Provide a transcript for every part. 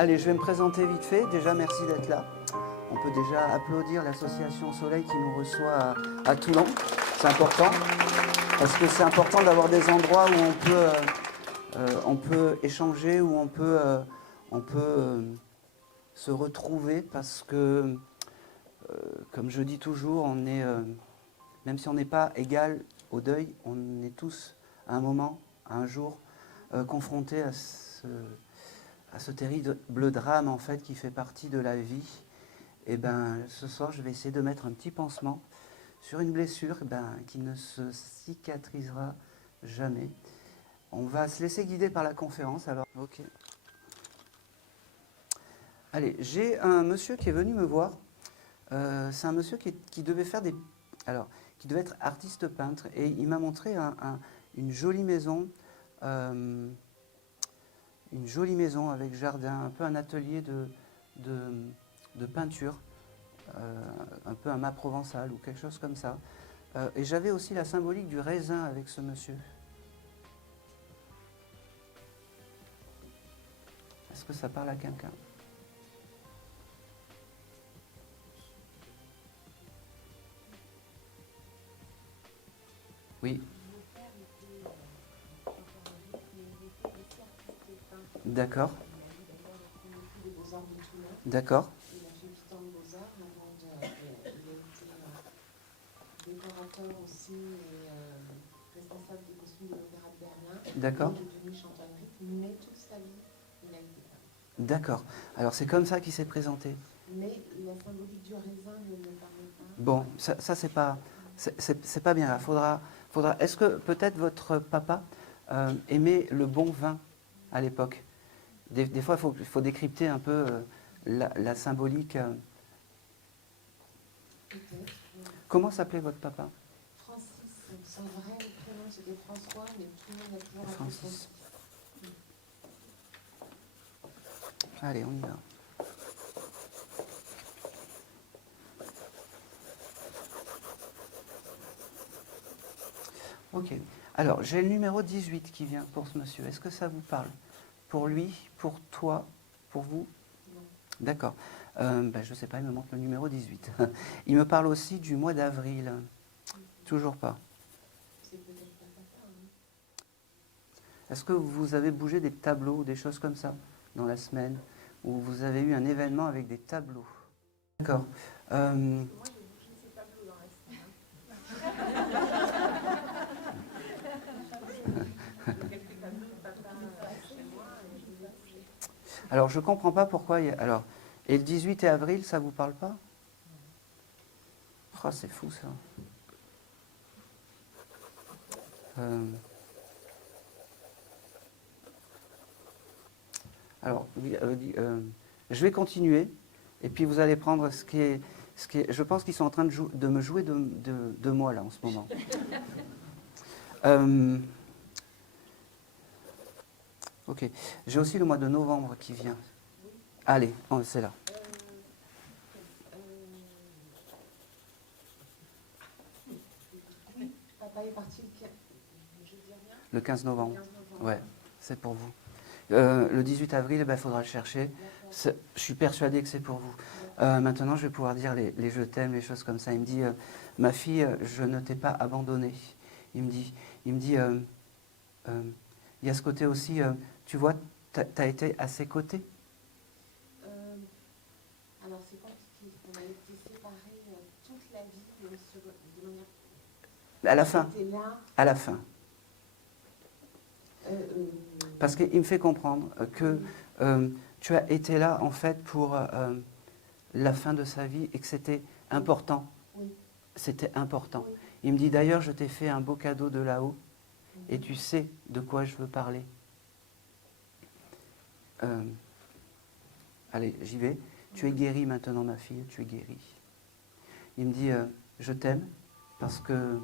Allez, je vais me présenter vite fait. Déjà, merci d'être là. On peut déjà applaudir l'association Soleil qui nous reçoit à Toulon. C'est important, parce que c'est important d'avoir des endroits où on peut échanger, où on peut se retrouver, parce que, comme je dis toujours, même si on n'est pas égal au deuil, on est tous à un moment, à un jour, confrontés à ce terrible drame en fait qui fait partie de la vie. Et ben ce soir je vais essayer de mettre un petit pansement sur une blessure qui ne se cicatrisera jamais. On va se laisser guider par la conférence alors. Ok. Allez, j'ai un monsieur qui est venu me voir. C'est un monsieur qui devait faire qui devait être artiste peintre et il m'a montré une jolie maison. Une jolie maison avec jardin, un peu un atelier de peinture, un peu un mât provençal ou quelque chose comme ça. Et j'avais aussi la symbolique du raisin avec ce monsieur. Est-ce que ça parle à quelqu'un? Oui. D'accord. D'accord. Il a fait 8 ans de Beaux-Arts avant il a été décorateur aussi et responsable des costumes de l'Opéra de Berlin. D'accord. Il est devenu chanteur lyrique, mais toute sa vie, il a été peintre. D'accord. Alors c'est comme ça qu'il s'est présenté. Mais la symbolique du raisin ne me parlait pas. Bon, ça c'est pas bien. Là. Faudra. Est-ce que peut-être votre papa aimait le bon vin à l'époque? Des fois, il faut décrypter un peu la symbolique. Peut-être. Comment s'appelait votre papa? Francis, son vrai prénom c'était François, mais tout le monde a toujours appelé Francis. Francis. Allez, on y va. Ok. Alors, j'ai le numéro 18 qui vient pour ce monsieur. Est-ce que ça vous parle? Pour lui, pour toi, pour vous? Non. D'accord. Je ne sais pas, il me montre le numéro 18. Il me parle aussi du mois d'avril. Toujours pas. C'est peut-être pas papa. Hein. Est-ce que vous avez bougé des tableaux ou des choses comme ça dans la semaine? Où vous avez eu un événement avec des tableaux? D'accord. Moi, j'ai bougé ces tableaux dans la semaine. Quelques tableaux de papa chez moi et je les ai bougés. Alors, je ne comprends pas pourquoi. Alors, et le 18 et avril, ça ne vous parle pas? Oh, c'est fou, ça. Alors, je vais continuer, et puis vous allez prendre ce qui est... je pense qu'ils sont en train de me jouer de moi, là, en ce moment. Ok. J'ai aussi le mois de novembre qui vient. Oui. Allez, c'est là. Oui, papa est parti Le 15 novembre. 15 novembre. Ouais, c'est pour vous. Le 18 avril, il faudra le chercher. Je suis persuadé que c'est pour vous. Maintenant, je vais pouvoir dire les je t'aime, les choses comme ça. Il me dit, ma fille, je ne t'ai pas abandonnée. Il me dit, il y a ce côté aussi, tu vois, tu as été à ses côtés. Alors c'est compliqué. On a été séparés toute la vie de manière. À la fin. Là. À la fin. Parce qu'il me fait comprendre que tu as été là en fait pour la fin de sa vie et que c'était important. Oui. C'était important. Oui. Il me dit d'ailleurs, je t'ai fait un beau cadeau de là-haut et tu sais de quoi je veux parler. Allez, j'y vais. Tu es guérie maintenant, ma fille, tu es guérie. Il me dit, je t'aime parce que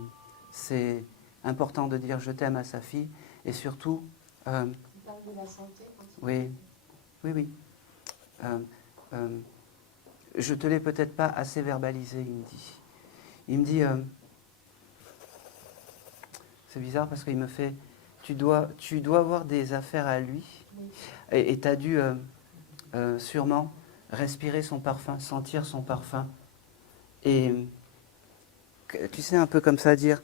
c'est important de dire je t'aime à sa fille et surtout... Il parle de la santé quand il... Oui, oui, oui. Je te l'ai peut-être pas assez verbalisé, il me dit. Il me dit, c'est bizarre parce qu'il me fait, tu dois avoir des affaires à lui Oui. et tu as dû sûrement respirer son parfum, sentir son parfum. Et tu sais, un peu comme ça, dire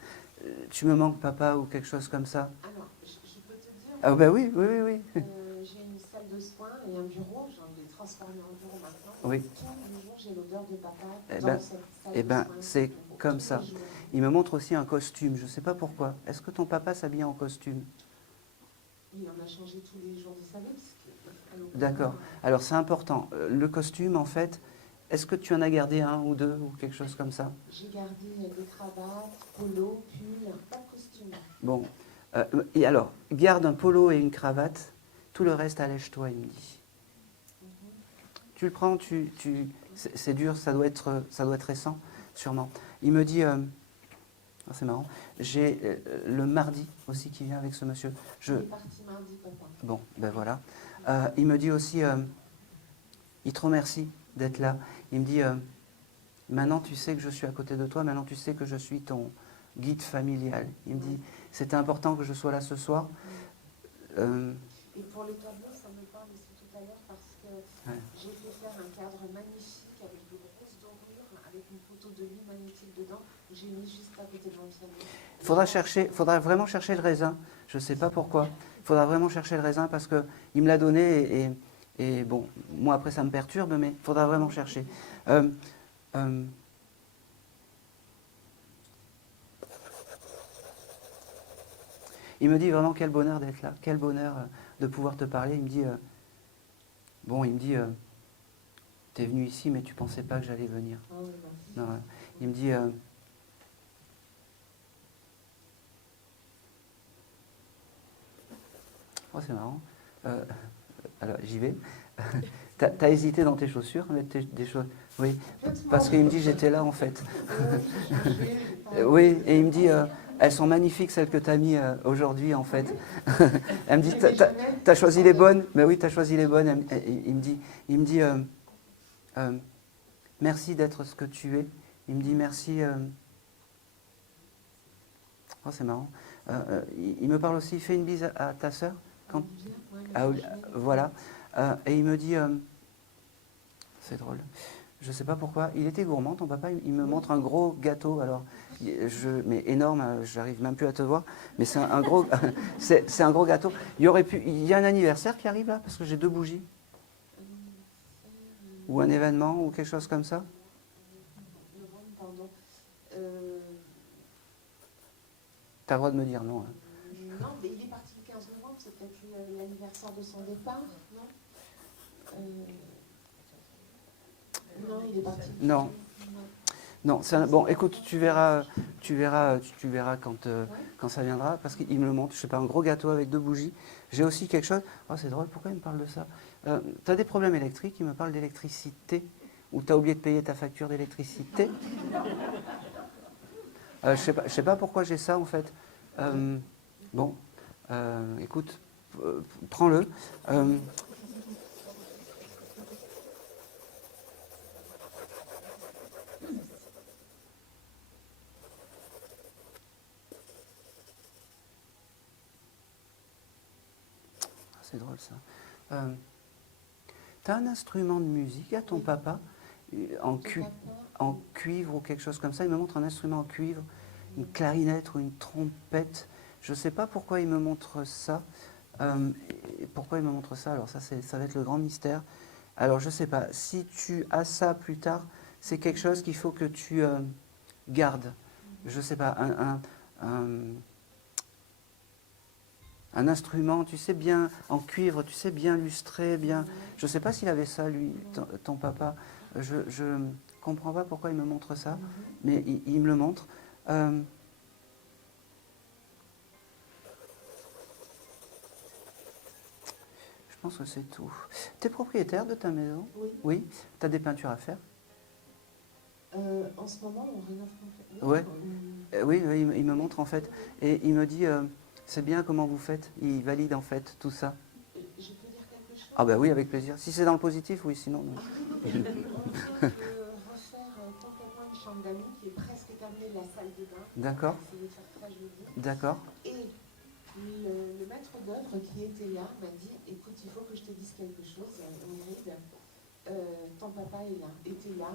tu me manques papa ou quelque chose comme ça. Alors, je peux te dire, Ah ben oui, oui, oui, oui. j'ai une salle de soins et un bureau, j'en ai transformé en bureau maintenant. Oui. Tous les jours, j'ai l'odeur de papa Eh dans ben, cette salle Eh de ben, soins. c'est comme Tous ça. les jours. Il me montre aussi un costume, je ne sais pas pourquoi. Est-ce que ton papa s'habille en costume? Il en a changé tous les jours de sa vie. D'accord. Alors c'est important. Le costume, en fait, est-ce que tu en as gardé un ou deux ou quelque chose comme ça? J'ai gardé des cravates, polo, pull, pas de costume. Bon. Et alors, garde un polo et une cravate, tout le reste allège-toi, il me dit. Tu le prends, c'est dur, ça doit être récent, sûrement. Il me dit, c'est marrant, j'ai le mardi aussi qui vient avec ce monsieur. Il est parti mardi, papa. Bon, ben voilà. Il me dit aussi, il te remercie d'être là. Il me dit, maintenant tu sais que je suis à côté de toi, maintenant tu sais que je suis ton guide familial. Il me dit, c'était important que je sois là ce soir. Et pour le tableau, ça me parle aussi tout à l'heure parce que j'ai fait faire un cadre magnifique avec de grosses dorures, avec une photo de lui magnétique dedans. J'ai mis juste à côté de mon piano. Il faudra vraiment chercher le raisin. Je ne sais pas pourquoi. Il faudra vraiment chercher le raisin parce qu'il me l'a donné et bon, moi après ça me perturbe, mais il faudra vraiment chercher. Il me dit vraiment quel bonheur d'être là, quel bonheur de pouvoir te parler. Il me dit, t'es venu ici mais tu pensais pas que j'allais venir. Oh, Non, il me dit, oh c'est marrant. Alors j'y vais. T'as hésité dans tes chaussures à mettre des choses. Oui, parce qu'il me dit j'étais là en fait. Oui, et il me dit elles sont magnifiques celles que tu as mis aujourd'hui en fait. Elle me dit t'as choisi les bonnes. Mais oui, t'as choisi les bonnes. Il me dit merci d'être ce que tu es. Il me dit merci. Oh c'est marrant. Il me parle aussi. Fais une bise à ta sœur. Quand... voilà. Et il me dit, c'est drôle, je ne sais pas pourquoi, il était gourmand, ton papa, il me montre un gros gâteau, alors, mais énorme, j'arrive même plus à te voir, mais c'est un gros, c'est un gros gâteau. Il y a un anniversaire qui arrive là, parce que j'ai 2 bougies, ou un événement, ou quelque chose comme ça. Pardon. T'as le droit de me dire non. Hein. Non, mais il est parti le 15 novembre, c'est peut-être l'anniversaire de son départ, non non, il est parti. Non. Non, bon, écoute, tu verras quand ça viendra, parce qu'il me le montre, je sais pas, un gros gâteau avec 2 bougies. J'ai aussi quelque chose, oh c'est drôle, pourquoi il me parle de ça? Tu as des problèmes électriques, il me parle d'électricité, ou tu as oublié de payer ta facture d'électricité? Je sais pas pourquoi j'ai ça en fait. Bon, écoute, prends-le. C'est drôle ça. Tu as un instrument de musique à ton papa en cuivre ou quelque chose comme ça. Il me montre un instrument en cuivre, une clarinette ou une trompette. Je ne sais pas pourquoi il me montre ça. Pourquoi il me montre ça? Alors ça va être le grand mystère. Alors je ne sais pas. Si tu as ça plus tard, c'est quelque chose qu'il faut que tu gardes. Je ne sais pas. Un instrument, tu sais, bien en cuivre, tu sais, bien lustré, bien... Je ne sais pas s'il avait ça, lui, ton papa. Je ne comprends pas pourquoi il me montre ça, mais il me le montre. Je pense que c'est tout. Tu es propriétaire de ta maison? Oui. Oui. Tu as des peintures à faire? En ce moment, on rénove complètement. Oui, il me montre en fait. Et il me dit... c'est bien comment vous faites. Il valide en fait tout ça. Je peux dire quelque chose? Ah ben oui, avec plaisir. Si c'est dans le positif, oui, sinon non. On vient de refaire complètement une chambre d'amis qui est presque terminée, la salle de bain. D'accord. C'est de faire très joli. D'accord. Et le maître d'œuvre qui était là m'a dit, écoute, il faut que je te dise quelque chose, Ingrid. Ton papa était là.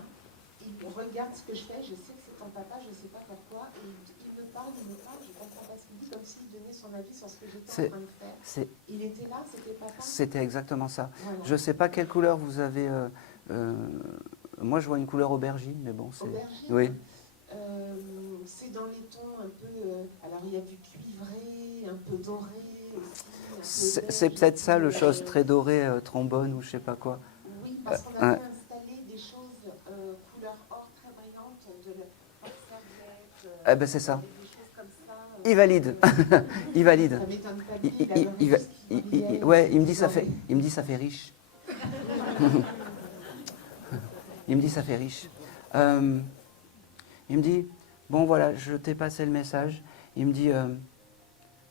Il regarde ce que je fais, je sais que c'est ton papa, je ne sais pas pourquoi. Et il me parle, je ne comprends pas ce qu'il dit, comme s'il donnait son avis sur ce que j'étais en train de faire. Il était là, c'était papa. C'était exactement ça. Voilà. Je ne sais pas quelle couleur vous avez. Moi, je vois une couleur aubergine, mais bon, c'est. Aubergine. Oui. C'est dans les tons un peu. Alors, il y a du cuivré, un peu doré aussi. C'est peut-être ça, le chose très doré, trombone ou je ne sais pas quoi. Oui, parce qu'on avait installé des choses couleur or très brillantes, de la serviette. Eh ben, c'est ça. Des choses comme ça. Il valide. Il valide. Ça m'étonne pas de ouais, il me dit ça fait riche. Il me dit ça fait riche. Il me dit, bon voilà, je t'ai passé le message. Il me dit,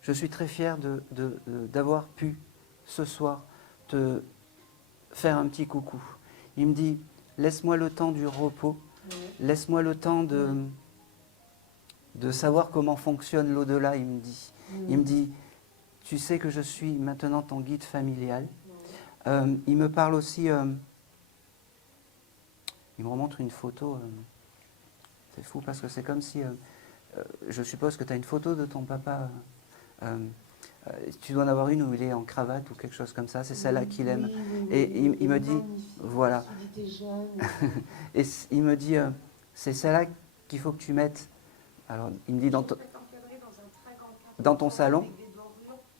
je suis très fier d'avoir pu ce soir te faire un petit coucou. Il me dit, laisse-moi le temps du repos, laisse-moi le temps de savoir comment fonctionne l'au-delà, il me dit. Il me dit, tu sais que je suis maintenant ton guide familial. Il me parle aussi, il me remontre une photo, c'est fou parce que c'est comme si, je suppose que tu as une photo de ton papa, tu dois en avoir une où il est en cravate ou quelque chose comme ça, c'est celle-là qu'il aime. Et il me dit, voilà, et il me dit, c'est celle-là qu'il faut que tu mettes. Alors, il me dit dans ton salon.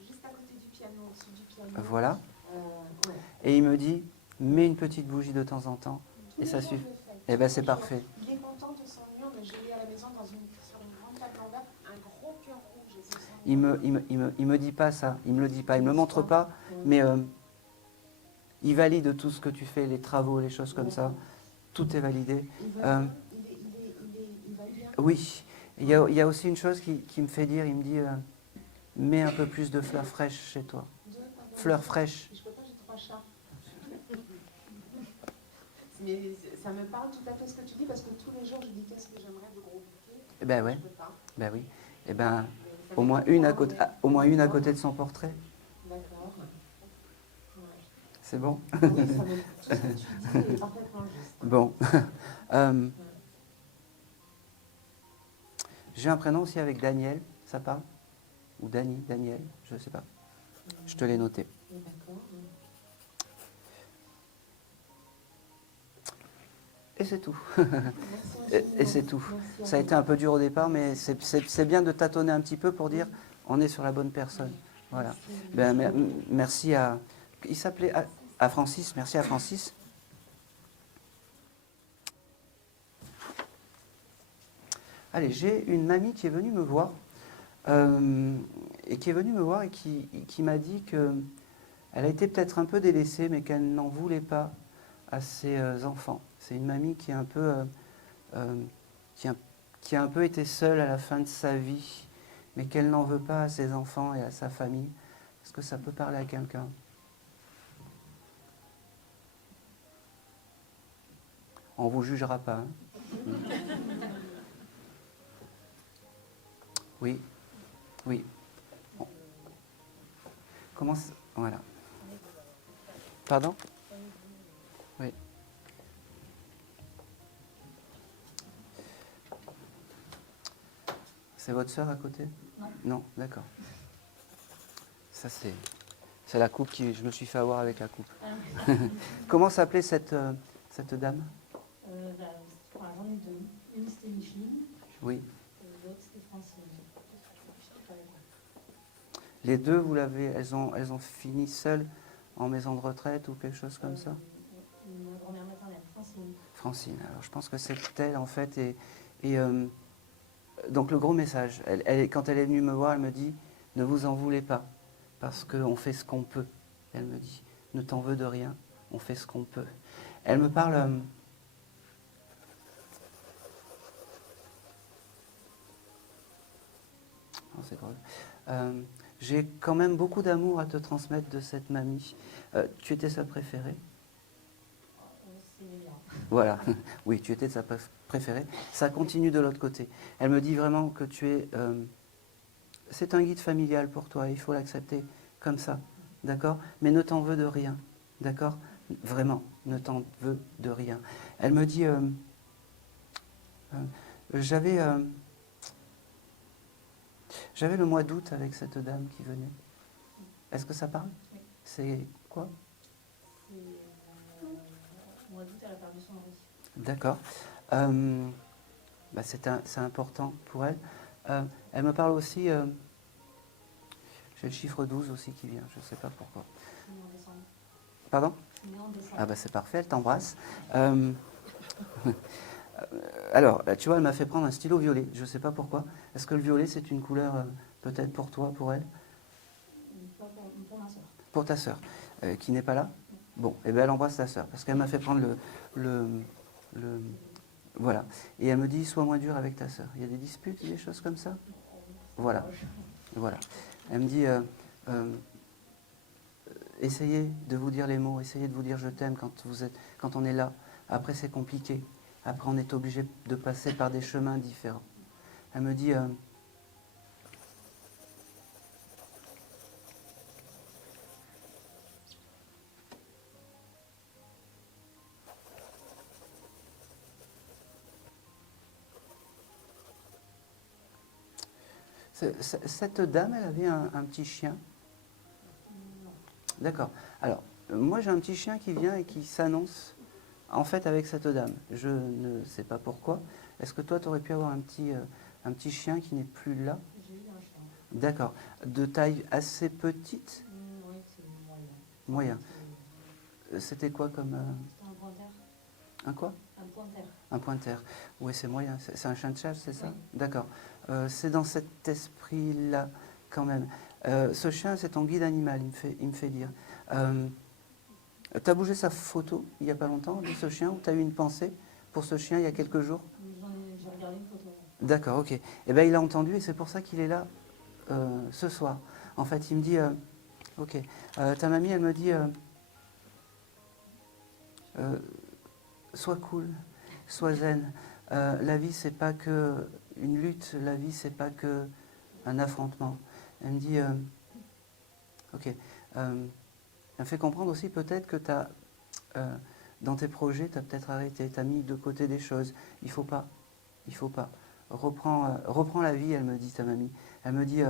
Juste à côté du piano, au-dessus du piano. Voilà. Ouais. Et il me dit, mets une petite bougie de temps en temps. Tous et ça les jours, suffit. je le fais. Et bien, c'est parfait. Il est content de son mur, mais je l'ai à la maison sur une grande table en verre, un gros cœur rouge. Il me dit pas ça. Il me le dit pas. Il me montre pas. Mais il valide tout ce que tu fais, les travaux, les choses comme ça. Tout est validé. Il va bien. Oui. Il y a aussi une chose qui me fait dire, il me dit, mets un peu plus de fleurs fraîches chez toi. Fleurs fraîches. Je peux pas, j'ai 3 chats. Mais ça me parle tout à fait ce que tu dis, parce que tous les jours, je dis qu'est-ce que j'aimerais de gros bouquets. Eh ben ouais. Je peux pas. Ben oui. Eh ben, au moins une à côté de son portrait. D'accord. Ouais. C'est bon. Oui, ça me, tout ce que tu dis est parfaitement juste. Bon. J'ai un prénom aussi avec Daniel, ça parle? Ou Daniel, je ne sais pas. Je te l'ai noté. D'accord. Et c'est tout. Merci Et c'est tout. Merci Ça a été un peu dur au départ, mais c'est bien de tâtonner un petit peu pour dire on est sur la bonne personne. Voilà. Merci à... Il s'appelait à Francis. Merci à Francis. Allez, j'ai une mamie qui est venue me voir et qui m'a dit qu'elle a été peut-être un peu délaissée, mais qu'elle n'en voulait pas à ses enfants. C'est une mamie qui est un peu qui a un peu été seule à la fin de sa vie, mais qu'elle n'en veut pas à ses enfants et à sa famille. Est-ce que ça peut parler à quelqu'un? On ne vous jugera pas. Hein? Oui, oui. Bon. Comment ça... Voilà. Pardon? Oui. C'est votre sœur à côté? Non. Non, d'accord. Ça, c'est la coupe qui... Je me suis fait avoir avec la coupe. Comment s'appelait cette dame? J'en ai deux. Une, c'était Micheline. Oui. Et l'autre, c'était Francine. Les deux, elles ont fini seules en maison de retraite ou quelque chose comme ça? Ma grand-mère maternelle, Francine. Francine, alors je pense que c'est elle en fait. Et donc le gros message, quand elle est venue me voir, elle me dit, ne vous en voulez pas, parce qu'on fait ce qu'on peut. Elle me dit, ne t'en veux de rien, on fait ce qu'on peut. Elle me parle... Oh, c'est drôle. J'ai quand même beaucoup d'amour à te transmettre de cette mamie. Tu étais sa préférée? C'est bien. Voilà, oui, tu étais sa préférée. Ça continue de l'autre côté. Elle me dit vraiment que tu es... c'est un guide familial pour toi, il faut l'accepter comme ça, d'accord? Mais ne t'en veux de rien, d'accord? Vraiment, ne t'en veux de rien. Elle me dit, j'avais le mois d'août avec cette dame qui venait. Est-ce que ça parle? Oui. C'est quoi? C'est au mois d'août, elle a perdu son mari. D'accord. Bah, c'est important pour elle. Elle me parle aussi, j'ai le chiffre 12 aussi qui vient, je ne sais pas pourquoi. C'est né en décembre. Pardon? C'est né en décembre. Ah bah c'est parfait, elle t'embrasse. Alors, là, tu vois, elle m'a fait prendre un stylo violet, je ne sais pas pourquoi. Est-ce que le violet, c'est une couleur peut-être pour toi, pour elle? Pas pour ma soeur. Pour ta sœur, qui n'est pas là? Bon, et bien elle embrasse ta sœur, parce qu'elle m'a fait prendre voilà. Et elle me dit, sois moins dur avec ta sœur. Il y a des disputes, des choses comme ça? Voilà. Voilà. Elle me dit, essayez de vous dire les mots, essayez de vous dire je t'aime quand on est là. Après, c'est compliqué. Après, on est obligé de passer par des chemins différents. Elle me dit, cette dame, elle avait un petit chien. D'accord. Alors, moi, j'ai un petit chien qui vient et qui s'annonce, en fait, avec cette dame. Je ne sais pas pourquoi. Est-ce que toi, tu aurais pu avoir un petit chien qui n'est plus là? J'ai eu un chien. D'accord. De taille assez petite? Oui, c'est moyen. Moyen. C'était quoi comme... C'était un pointer. un quoi? Un pointer. Un pointer. Oui, c'est moyen. C'est un chien de chasse, c'est ça? Oui. D'accord. C'est dans cet esprit-là, quand même. Ce chien, c'est ton guide animal, il me fait dire. Tu as bougé sa photo il n'y a pas longtemps de ce chien, ou tu as eu une pensée pour ce chien il y a quelques jours? J'ai regardé une photo. D'accord, ok. Eh bien, il a entendu et c'est pour ça qu'il est là ce soir. En fait, il me dit, ok, ta mamie, elle me dit, sois cool, sois zen. La vie, c'est pas que une lutte, la vie, c'est pas que un affrontement. Elle me dit, ok, elle me fait comprendre aussi peut-être que dans tes projets, tu as peut-être arrêté, tu as mis de côté des choses. Il faut pas. Reprends la vie, elle me dit, ta mamie. Elle me dit,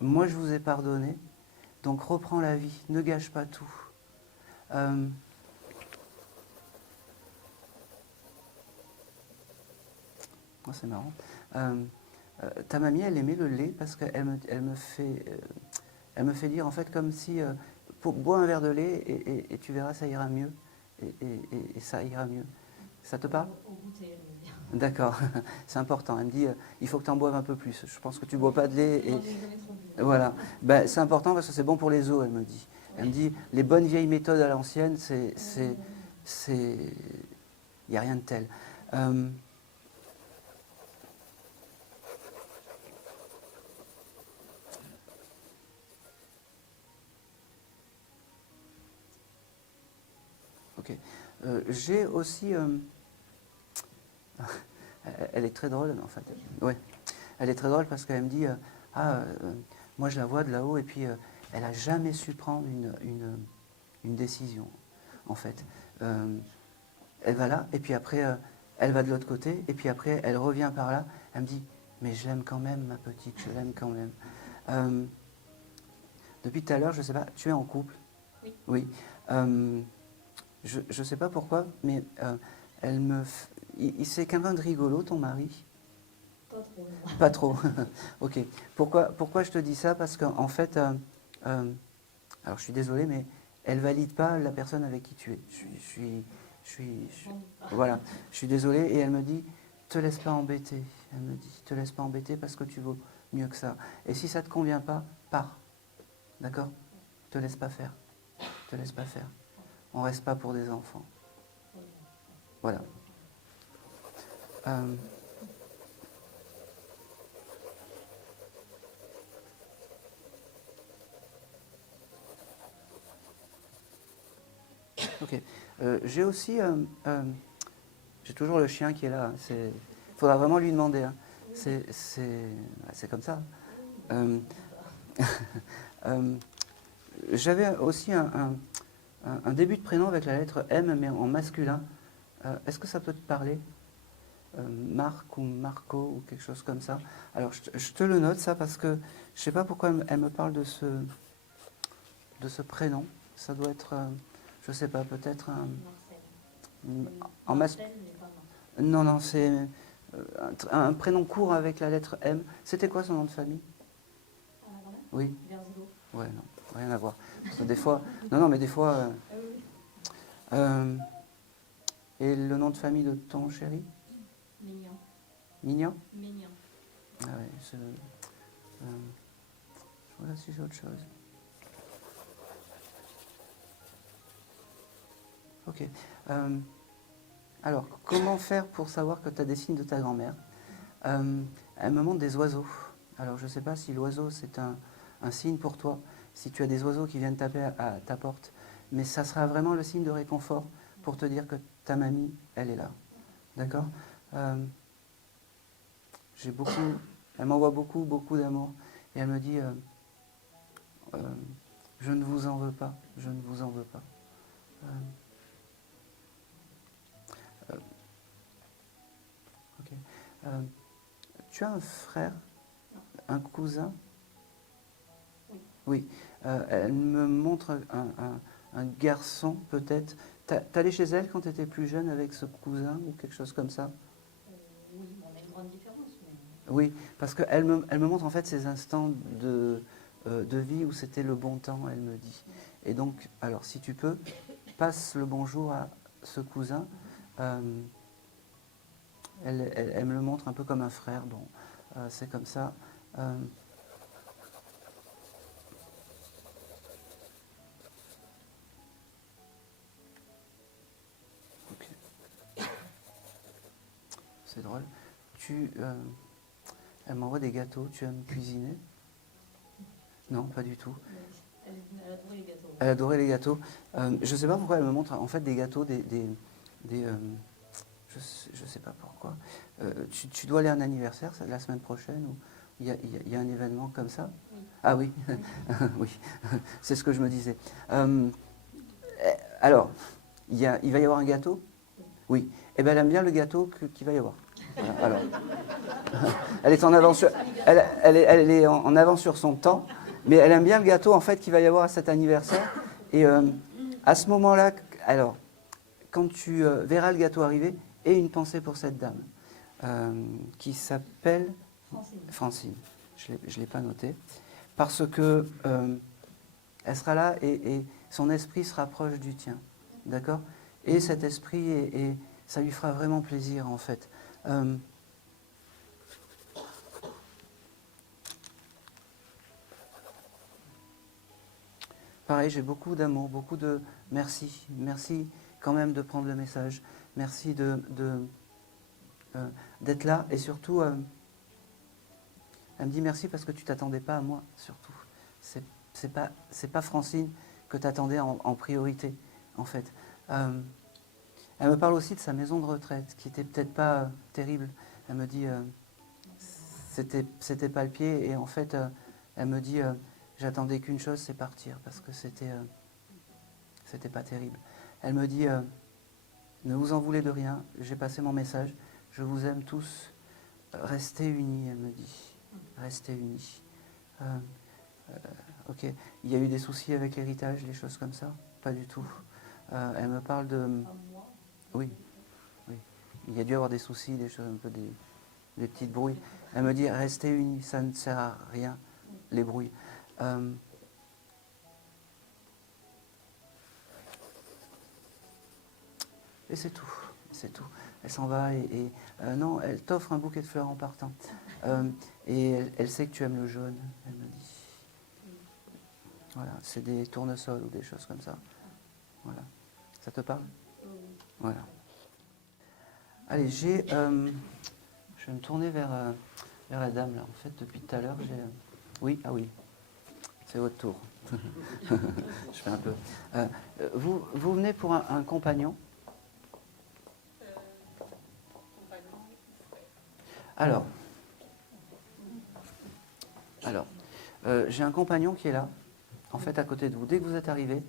moi je vous ai pardonné, donc reprends la vie, ne gâche pas tout. Oh, c'est marrant. Ta mamie, elle aimait le lait parce qu'elle me fait dire en fait comme si bois un verre de lait et tu verras, ça ira mieux. Et ça ira mieux. Ça te parle? Au goûter, elle me dit. D'accord, c'est important. Elle me dit, il faut que tu en boives un peu plus. Je pense que tu ne bois pas de lait. Non, j'ai jamais trop bu. Voilà, ben, c'est important parce que c'est bon pour les os, elle me dit. Elle me dit, les bonnes vieilles méthodes à l'ancienne, il n'y a rien de tel. Ok. J'ai aussi... elle est très drôle, en fait. Ouais. Elle est très drôle parce qu'elle me dit, moi je la vois de là-haut et puis elle n'a jamais su prendre une décision, en fait. Elle va là et puis après, elle va de l'autre côté et puis après, elle revient par là. Elle me dit, mais je l'aime quand même, ma petite, je l'aime quand même. Depuis tout à l'heure, je ne sais pas, tu es en couple? Oui. Oui. Je ne sais pas pourquoi, mais c'est quelqu'un de rigolo, ton mari? Pas trop. Pas trop. Ok. Pourquoi je te dis ça? Parce qu'en fait, alors je suis désolé, mais elle valide pas la personne avec qui tu es. Voilà. Je suis désolé et elle me dit, te laisse pas embêter. Elle me dit, te laisse pas embêter parce que tu vaux mieux que ça. Et si ça te convient pas, pars. D'accord? Te laisse pas faire. Te laisse pas faire. On reste pas pour des enfants. Voilà. Ok. J'ai aussi... j'ai toujours le chien qui est là. Il faudra vraiment lui demander. Hein. C'est comme ça. J'avais aussi un début de prénom avec la lettre M, mais en masculin. Est-ce que ça peut te parler? Marc ou Marco ou quelque chose comme ça. Alors je te le note ça parce que je ne sais pas pourquoi elle me parle de ce prénom. Ça doit être, je ne sais pas, peut-être en Marcel, mais pas Marc. Non, non, c'est un prénom court avec la lettre M. C'était quoi son nom de famille? Ah, la grand-mère? Oui. Verzelo. Ouais, non, rien à voir. Parce que des fois, non, mais des fois. Ah oui. Et le nom de famille de ton chéri? Mignon. Mignon? Mignon. Ah ouais, je regarde si j'ai autre chose. Ok. Alors, comment faire pour savoir que tu as des signes de ta grand-mère? Elle me montre des oiseaux. Alors, je ne sais pas si l'oiseau, c'est un signe pour toi, si tu as des oiseaux qui viennent taper à ta porte, mais ça sera vraiment le signe de réconfort pour te dire que ta mamie, elle est là. D'accord? Elle m'envoie beaucoup d'amour. Et elle me dit, je ne vous en veux pas, je ne vous en veux pas. Ok. Tu as un frère, un cousin? Oui. Oui. Elle me montre un garçon, peut-être. T'es allé chez elle quand tu étais plus jeune avec ce cousin ou quelque chose comme ça? Oui, on a une grande différence. Mais... Oui, parce qu'elle me montre en fait ces instants de vie où c'était le bon temps, elle me dit. Et donc, alors si tu peux, passe le bonjour à ce cousin. Elle me le montre un peu comme un frère, bon, c'est comme ça. Ok. C'est drôle. Elle m'envoie des gâteaux, tu aimes cuisiner? Non, pas du tout. Elle adorait les gâteaux. Elle adorait les gâteaux. Je ne sais pas pourquoi elle me montre en fait des gâteaux, je ne sais pas pourquoi. Tu dois aller à un anniversaire la semaine prochaine ou il y a un événement comme ça? Oui. Ah oui, oui, c'est ce que je me disais. Alors, il va y avoir un gâteau? Oui. Eh bien, elle aime bien le gâteau qu'il va y avoir. Voilà, alors. Elle est en avance sur, elle est en avance sur son temps, mais elle aime bien le gâteau en fait qu'il va y avoir à cet anniversaire. Et à ce moment-là, alors, quand tu verras le gâteau arriver, aie une pensée pour cette dame qui s'appelle Francine. Je ne l'ai pas noté. Parce que elle sera là et son esprit sera proche du tien. D'accord? Et cet esprit, et ça lui fera vraiment plaisir en fait. Pareil, j'ai beaucoup d'amour, beaucoup de merci. Merci quand même de prendre le message. Merci d'être là. Et surtout, elle me dit merci parce que tu t'attendais pas à moi, surtout. C'est pas Francine que tu attendais en priorité, en fait. Elle me parle aussi de sa maison de retraite, qui était peut-être pas terrible. Elle me dit, c'était pas le pied. Et en fait, elle me dit, j'attendais qu'une chose, c'est partir, parce que c'était pas terrible. Elle me dit, ne vous en voulez de rien, j'ai passé mon message, je vous aime tous, restez unis, elle me dit, restez unis. Ok, il y a eu des soucis avec l'héritage, des choses comme ça? Pas du tout. Elle me parle de... Oui, oui. Il y a dû y avoir des soucis, des choses, un peu des petites brouilles. Elle me dit, restez unis, ça ne sert à rien, les brouilles. Et c'est tout, c'est tout. Elle s'en va et non, elle t'offre un bouquet de fleurs en partant. Et elle sait que tu aimes le jaune, elle me dit. Voilà, c'est des tournesols ou des choses comme ça. Voilà. Ça te parle? Voilà. Allez, je vais me tourner vers la dame, là. En fait, depuis tout à l'heure, j'ai... Oui, ah oui, c'est votre tour. Je fais un peu... vous venez pour un compagnon? Alors, J'ai un compagnon qui est là, en fait à côté de vous. Dès que vous êtes arrivé,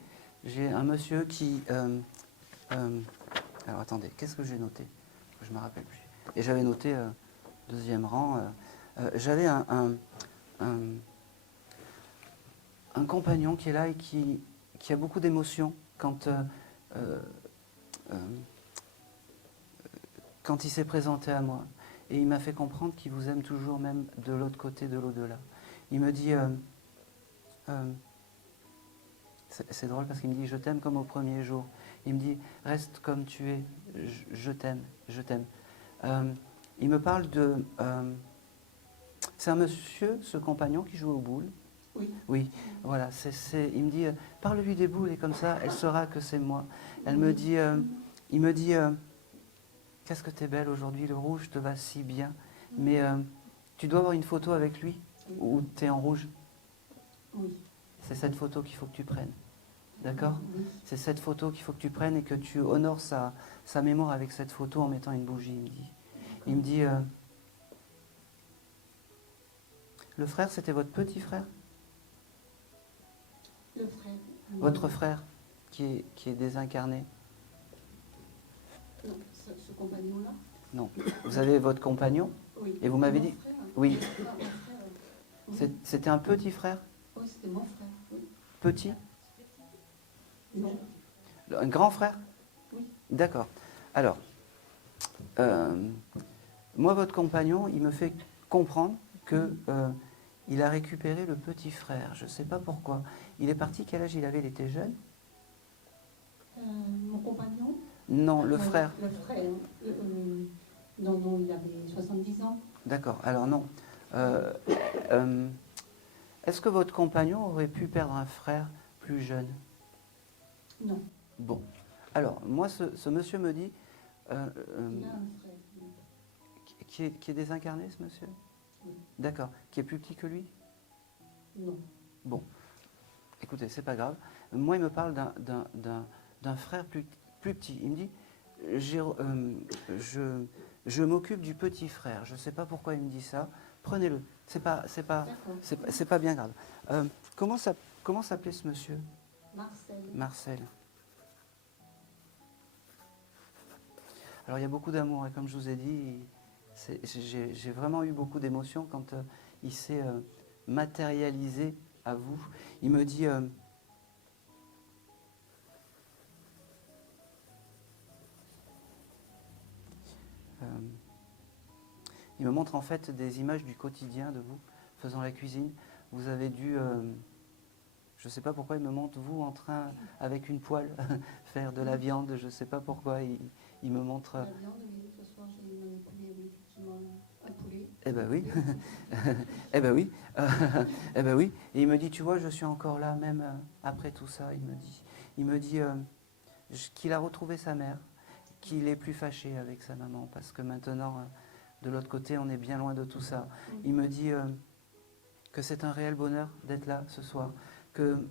j'ai un monsieur qui... alors attendez, qu'est-ce que j'ai noté? Je ne me rappelle plus. Et j'avais noté deuxième rang. J'avais un compagnon qui est là et qui a beaucoup d'émotions quand il s'est présenté à moi. Et il m'a fait comprendre qu'il vous aime toujours, même de l'autre côté, de l'au-delà. Il me dit... c'est drôle parce qu'il me dit « je t'aime comme au premier jour ». Il me dit « reste comme tu es, je t'aime, je t'aime ». Il me parle de... c'est un monsieur, ce compagnon, qui joue aux boules. Oui. Oui, voilà. Il me dit « parle-lui des boules et comme ça, elle saura que c'est moi ». Elle me dit... il me dit « qu'est-ce que t'es belle aujourd'hui, le rouge te va si bien. Mais tu dois avoir une photo avec lui où t'es en rouge. Oui. C'est cette photo qu'il faut que tu prennes. D'accord? Oui. C'est cette photo qu'il faut que tu prennes et que tu honores sa mémoire avec cette photo en mettant une bougie, il me dit. Il me dit, le frère, c'était votre petit frère? Le frère. Votre frère qui est désincarné? Non, ce compagnon-là? Non. Vous avez votre compagnon? Oui. Et vous m'avez Mon dit? frère. Oui. Ah, mon frère, oui. C'était un petit frère? Oui, c'était mon frère, oui. Petit? Non. Un grand frère? Oui. D'accord. Alors, moi, votre compagnon, il me fait comprendre que il a récupéré le petit frère. Je ne sais pas pourquoi. Il est parti, quel âge il avait? Il était jeune? Mon compagnon? Non, le frère. Le frère. Non, il avait 70 ans. D'accord, alors non. Est-ce que votre compagnon aurait pu perdre un frère plus jeune? Non. Bon. Alors, moi, ce monsieur me dit... Il a un frère. Oui. qui est désincarné, ce monsieur? Oui. D'accord. Qui est plus petit que lui? Non. Bon. Écoutez, c'est pas grave. Moi, il me parle d'un frère plus petit. Il me dit, je m'occupe du petit frère. Je ne sais pas pourquoi il me dit ça. Prenez-le. C'est pas bien grave. Comment s'appelait ce monsieur? Marcel. Marcel. Alors, il y a beaucoup d'amour. Et comme je vous ai dit, j'ai vraiment eu beaucoup d'émotions quand il s'est matérialisé à vous. Il me dit... il me montre en fait des images du quotidien de vous, faisant la cuisine. Vous avez dû... je ne sais pas pourquoi il me montre vous en train, avec une poêle, faire de la viande. Je ne sais pas pourquoi il me montre... La viande, oui. Ce soir, j'ai manipulé effectivement un poulet. Eh ben oui. Eh ben oui. Eh ben oui. Et il me dit, tu vois, je suis encore là, même après tout ça, il me dit. Il me dit qu'il a retrouvé sa mère, qu'il est plus fâché avec sa maman, parce que maintenant, de l'autre côté, on est bien loin de tout ça. Il me dit que c'est un réel bonheur d'être là ce soir, que...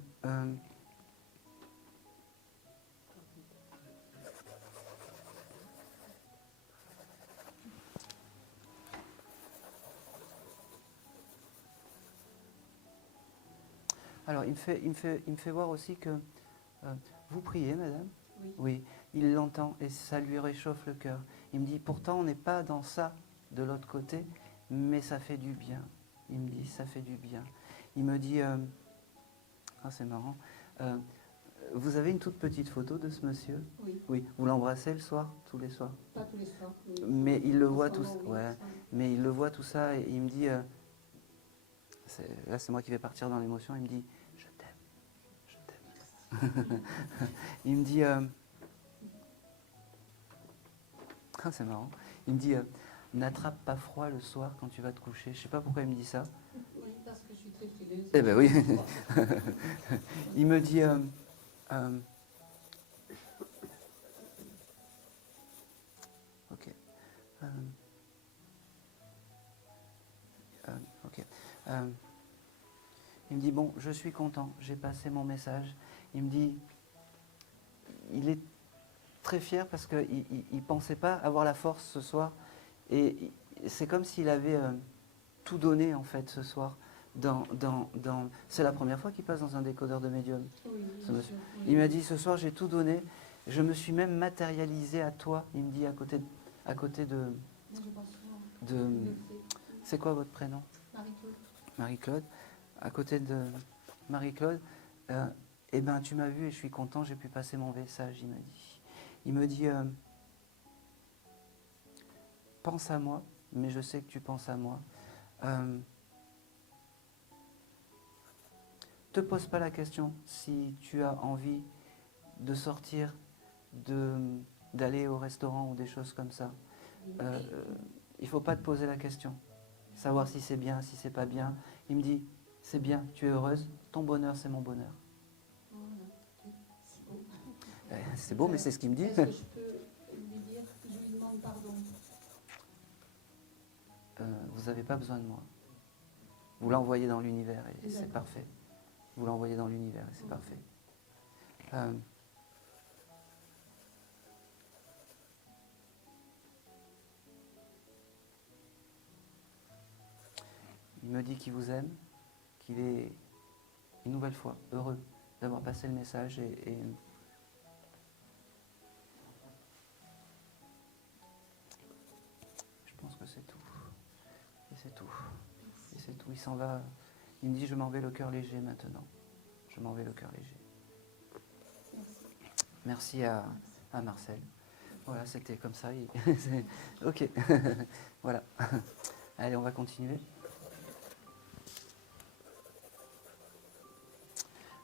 Alors, il me fait voir aussi que vous priez, madame. Oui. Oui, il l'entend et ça lui réchauffe le cœur. Il me dit, pourtant, on n'est pas dans ça de l'autre côté, mais ça fait du bien. Il me dit, ça fait du bien. Il me dit, c'est marrant, vous avez une toute petite photo de ce monsieur? Oui. Oui, vous l'embrassez le soir, tous les soirs? Pas tous les soirs. Oui. Mais il le voit tout ça. Oui, Ouais. ça. Mais il le voit tout ça et il me dit, là c'est moi qui vais partir dans l'émotion, il me dit, je t'aime. Il me dit, c'est marrant, il me dit, n'attrape pas froid le soir quand tu vas te coucher. Je sais pas pourquoi il me dit ça. Oui, parce que je suis très frileuse. Eh ben oui. Il me dit, ok. Ok. Il me dit, bon, je suis content, j'ai passé mon message. Il me dit, il est très fier parce qu'il ne pensait pas avoir la force ce soir. Et c'est comme s'il avait tout donné, en fait, ce soir, C'est la première fois qu'il passe dans un décodeur de médium. Oui, Ce bien monsieur. sûr, oui. Il m'a dit ce soir j'ai tout donné, je me suis même matérialisé à toi, il me dit à côté de, Moi, je pense souvent. de Je le fais. c'est quoi votre prénom? Marie-Claude. Marie-Claude. À côté de Marie-Claude, eh ben tu m'as vu et je suis content, j'ai pu passer mon message, il m'a dit. Il me dit pense à moi, mais je sais que tu penses à moi. Te pose pas la question si tu as envie de sortir, d'aller au restaurant ou des choses comme ça. Il faut pas te poser la question. Savoir si c'est bien, si c'est pas bien. Il me dit, c'est bien, tu es heureuse, ton bonheur c'est mon bonheur. Voilà. C'est beau. C'est beau, mais c'est ce qu'il me dit. Est-ce que je peux lui dire, je lui demande pardon? Vous n'avez pas besoin de moi. Vous l'envoyez dans l'univers et c'est D'accord. parfait. Vous l'envoyez dans l'univers et c'est parfait. Il me dit qu'il vous aime, qu'il est une nouvelle fois heureux d'avoir passé le message et je pense que c'est tout. Et c'est tout. Et c'est tout. Il s'en va. Il me dit je m'en vais le cœur léger maintenant. Je m'en vais le cœur léger. Merci à Marcel. Voilà, c'était comme ça. Ok. Voilà. Allez, on va continuer.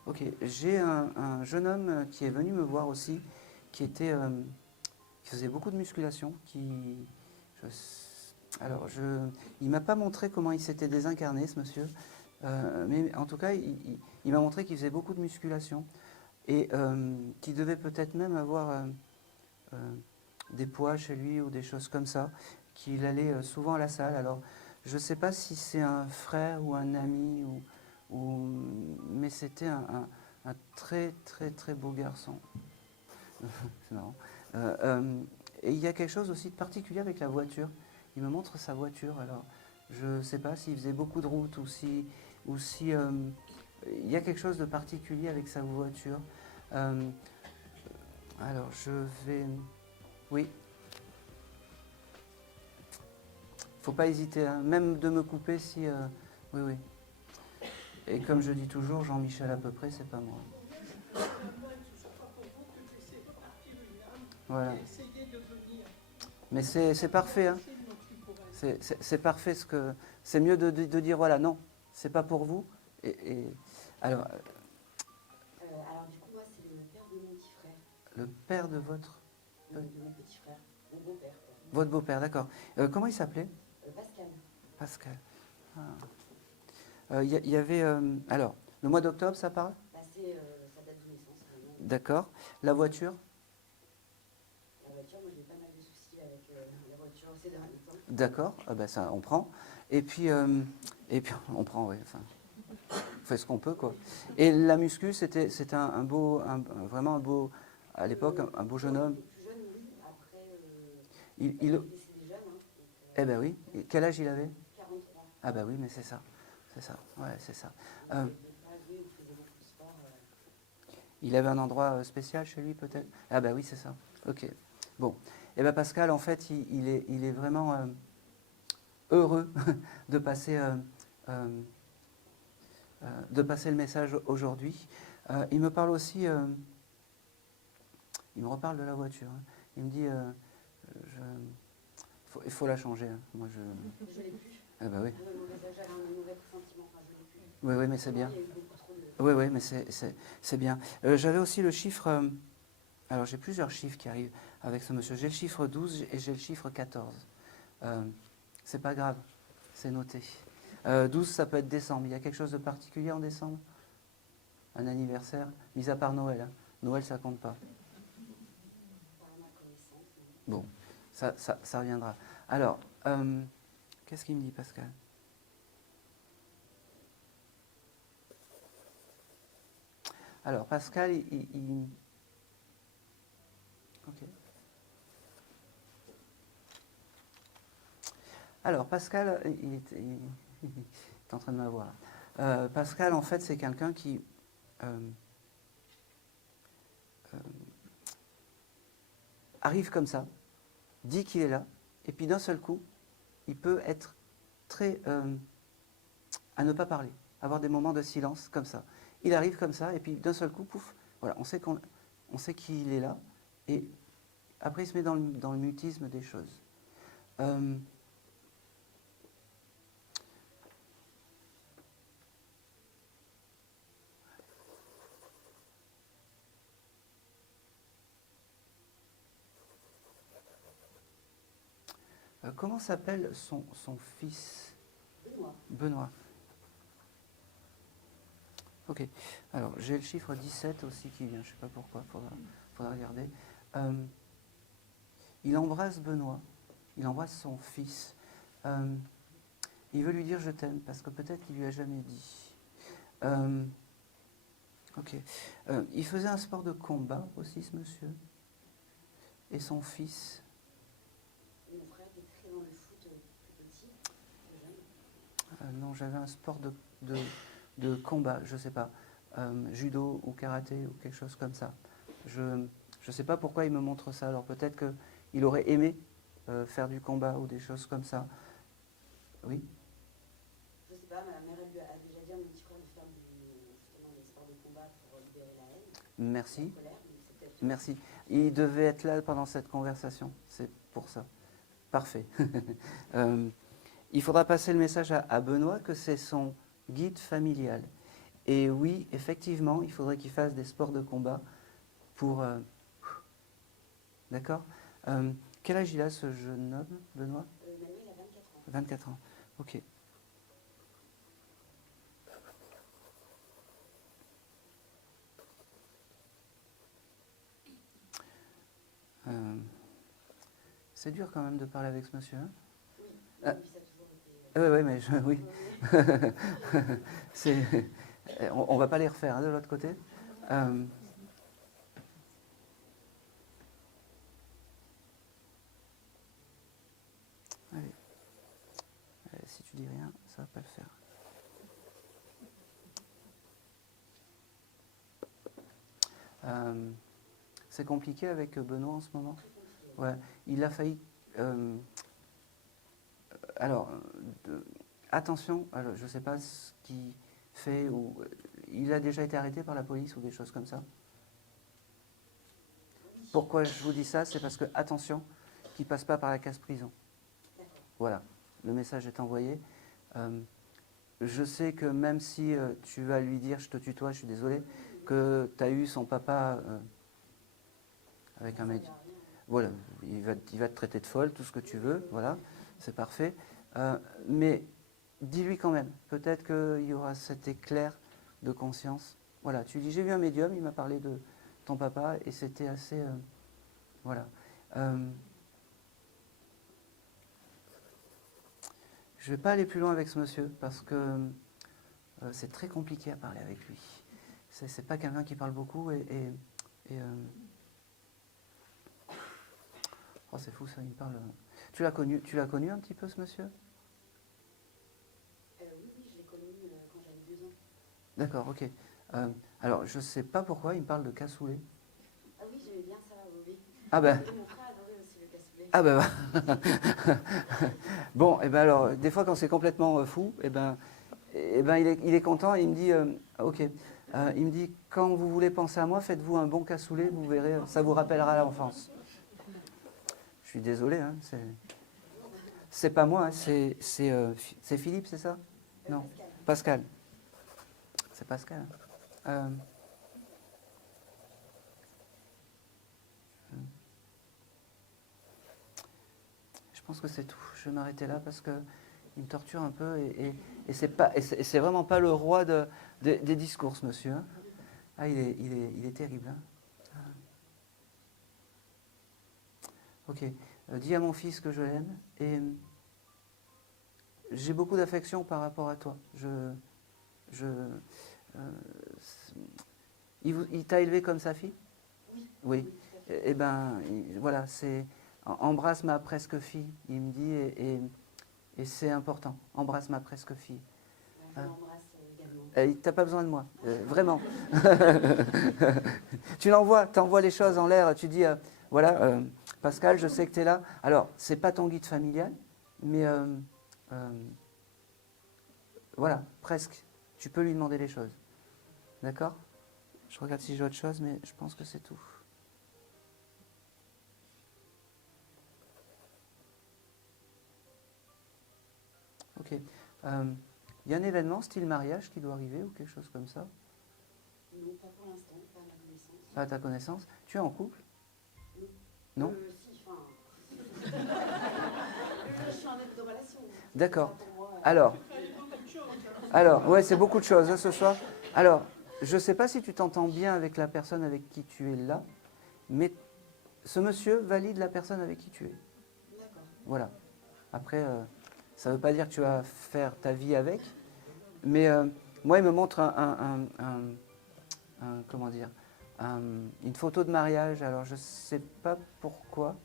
Ok, j'ai un jeune homme qui est venu me voir aussi, qui faisait beaucoup de musculation, il m'a pas montré comment il s'était désincarné, ce monsieur, mais en tout cas, il m'a montré qu'il faisait beaucoup de musculation et qu'il devait peut-être même avoir des poids chez lui ou des choses comme ça, qu'il allait souvent à la salle. Alors, je ne sais pas si c'est un frère ou un ami mais c'était un très très très beau garçon. C'est marrant. Et il y a quelque chose aussi de particulier avec la voiture. Il me montre sa voiture. Alors, je ne sais pas s'il faisait beaucoup de routes ou si il y a quelque chose de particulier avec sa voiture. Alors, je vais... Oui. Faut pas hésiter, hein, même de me couper si... Oui, oui. Et comme je dis toujours, Jean-Michel à peu près, c'est pas moi. Voilà. Mais c'est parfait, hein. C'est parfait ce que... C'est mieux de dire, voilà, non, c'est pas pour vous. Alors du coup, moi, c'est le père de mon petit frère. Le père de votre... De mon petit frère, mon beau-père. Votre beau-père, d'accord. Comment il s'appelait? Pascal. Pascal. Il y avait... alors, le mois d'octobre, ça parle? Sa date de naissance. D'accord. La voiture? La voiture, moi, j'ai pas mal de soucis avec la voiture ces derniers temps. D'accord. Ah ben ça, on prend. Et puis on prend, oui. Enfin, on fait ce qu'on peut, quoi. Et la muscu, c'était vraiment un beau... À l'époque, un beau jeune homme. Plus jeune, oui. Après, Il est décédé jeune. Eh ben oui. Quel âge il avait? 43. Ah ben oui, mais c'est ça. C'est ça. Ouais, c'est ça. Il n'avait pas joué ou faisait beaucoup de sport. Il avait un endroit spécial chez lui, peut-être? Ah ben oui, c'est ça. Ok. Bon. Eh ben Pascal, en fait, il est vraiment heureux de passer le message aujourd'hui. Il me parle aussi... il me reparle de la voiture. Hein. Il me dit... il faut la changer. Hein. Moi, Je ne l'ai plus. Ah bah oui. J'avais un mauvais pressentiment. Enfin, je ne l'ai plus. Oui, oui, mais c'est bien. Il y a eu beaucoup trop de... Oui, oui, mais c'est bien. J'avais aussi le chiffre... alors, j'ai plusieurs chiffres qui arrivent avec ce monsieur. J'ai le chiffre 12 et j'ai le chiffre 14. C'est pas grave, c'est noté. 12, ça peut être décembre. Il y a quelque chose de particulier en décembre? Un anniversaire? Mis à part Noël. Hein. Noël, ça compte pas. Par ma connaissance. Bon, ça reviendra. Alors, qu'est-ce qu'il me dit, Pascal? Alors, Pascal, Ok. Alors, Pascal, il est en train de m'avoir. Pascal, en fait, c'est quelqu'un qui arrive comme ça, dit qu'il est là, et puis d'un seul coup, il peut être très à ne pas parler, avoir des moments de silence comme ça. Il arrive comme ça, et puis d'un seul coup, pouf, voilà, on sait qu'il est là, et après il se met dans le mutisme des choses. Comment s'appelle son fils? Benoît. Benoît. Ok. Alors, j'ai le chiffre 17 aussi qui vient, je ne sais pas pourquoi, faudra regarder. Il embrasse Benoît, il embrasse son fils. Il veut lui dire je t'aime, parce que peut-être qu'il ne lui a jamais dit. Ok. Il faisait un sport de combat aussi, ce monsieur. Et son fils. Mon frère était très dans le foot plus petit, plus jeune. Non, j'avais un sport de combat, je ne sais pas. Judo ou karaté ou quelque chose comme ça. Je ne sais pas pourquoi il me montre ça. Alors peut-être qu'il aurait aimé faire du combat ou des choses comme ça. Oui. Je sais pas, ma mère elle lui a déjà dit à mon petit frère de faire justement des sports de combat pour libérer la haine, Merci. la colère, donc c'est peut-être... Merci. Il devait être là pendant cette conversation. C'est pour ça. Parfait. Il faudra passer le message à Benoît que c'est son guide familial. Et oui, effectivement, il faudrait qu'il fasse des sports de combat pour... D'accord. Quel âge il a ce jeune homme, Benoît? Manu, il a 24 ans. 24 ans. Ok. C'est dur quand même de parler avec ce monsieur. Hein? Oui, Ah. lui, ça a toujours été... Oui, mais oui. On ne va pas les refaire hein, de l'autre côté. Allez. Si tu dis rien, ça ne va pas le faire. C'est compliqué avec Benoît en ce moment. Ouais, il a failli. Alors, attention, alors, je ne sais pas ce qu'il fait, ou il a déjà été arrêté par la police ou des choses comme ça. Pourquoi je vous dis ça? C'est parce que, attention, qu'il ne passe pas par la case prison. Voilà, le message est envoyé. Je sais que même si tu vas lui dire, je te tutoie, je suis désolé, que tu as eu son papa avec un médium. Voilà, il va te traiter de folle, tout ce que tu veux, voilà, c'est parfait. Mais dis-lui quand même, peut-être qu'il y aura cet éclair de conscience. Voilà, tu dis, j'ai vu un médium, il m'a parlé de ton papa, et c'était assez... voilà. Je ne vais pas aller plus loin avec ce monsieur, parce que c'est très compliqué à parler avec lui. C'est pas quelqu'un qui parle beaucoup, oh, c'est fou ça, il parle... Tu l'as connu un petit peu ce monsieur? Oui, je l'ai connu quand j'avais 2 ans. D'accord, ok. Alors, je ne sais pas pourquoi il me parle de cassoulet. Ah oui, j'aimais bien ça, oui. Ah ben... Et mon frère adorait aussi le cassoulet. Ah ben... Bon, et ben alors, des fois quand c'est complètement fou, et ben il est content et il me dit, ok, il me dit, quand vous voulez penser à moi, faites-vous un bon cassoulet, vous verrez, ça vous rappellera l'enfance. Je suis désolé, hein, c'est pas moi, hein, c'est Philippe, c'est ça? Non, Pascal. C'est Pascal. Je pense que c'est tout. Je vais m'arrêter là parce qu'il me torture un peu et c'est vraiment pas le roi des discours, ce monsieur. Hein. Ah, il est terrible. Hein. Ok. Dis à mon fils que je l'aime et j'ai beaucoup d'affection par rapport à toi. Il t'a élevé comme sa fille? Oui. Oui. Eh ben, voilà, c'est... Embrasse ma presque fille, il me dit, et c'est important. Embrasse ma presque fille. Je l'embrasse également. T'as pas besoin de moi, vraiment. Tu t'envoies les choses en l'air, tu dis, voilà, Pascal, je sais que tu es là. Alors, c'est pas ton guide familial, mais voilà, presque. Tu peux lui demander les choses. D'accord? Je regarde si j'ai autre chose, mais je pense que c'est tout. Ok. Il y a un événement style mariage qui doit arriver ou quelque chose comme ça? Non, pas pour l'instant, pas à ma connaissance. Pas à ta connaissance. Tu es en couple? Non? Si, enfin... je suis en début de relation. D'accord. Pour moi, Alors, ouais, c'est beaucoup de choses hein, ce soir. Alors, je ne sais pas si tu t'entends bien avec la personne avec qui tu es là, mais ce monsieur valide la personne avec qui tu es. D'accord. Voilà. Après, ça ne veut pas dire que tu vas faire ta vie avec, mais moi, il me montre comment dire, une photo de mariage. Alors, je ne sais pas pourquoi.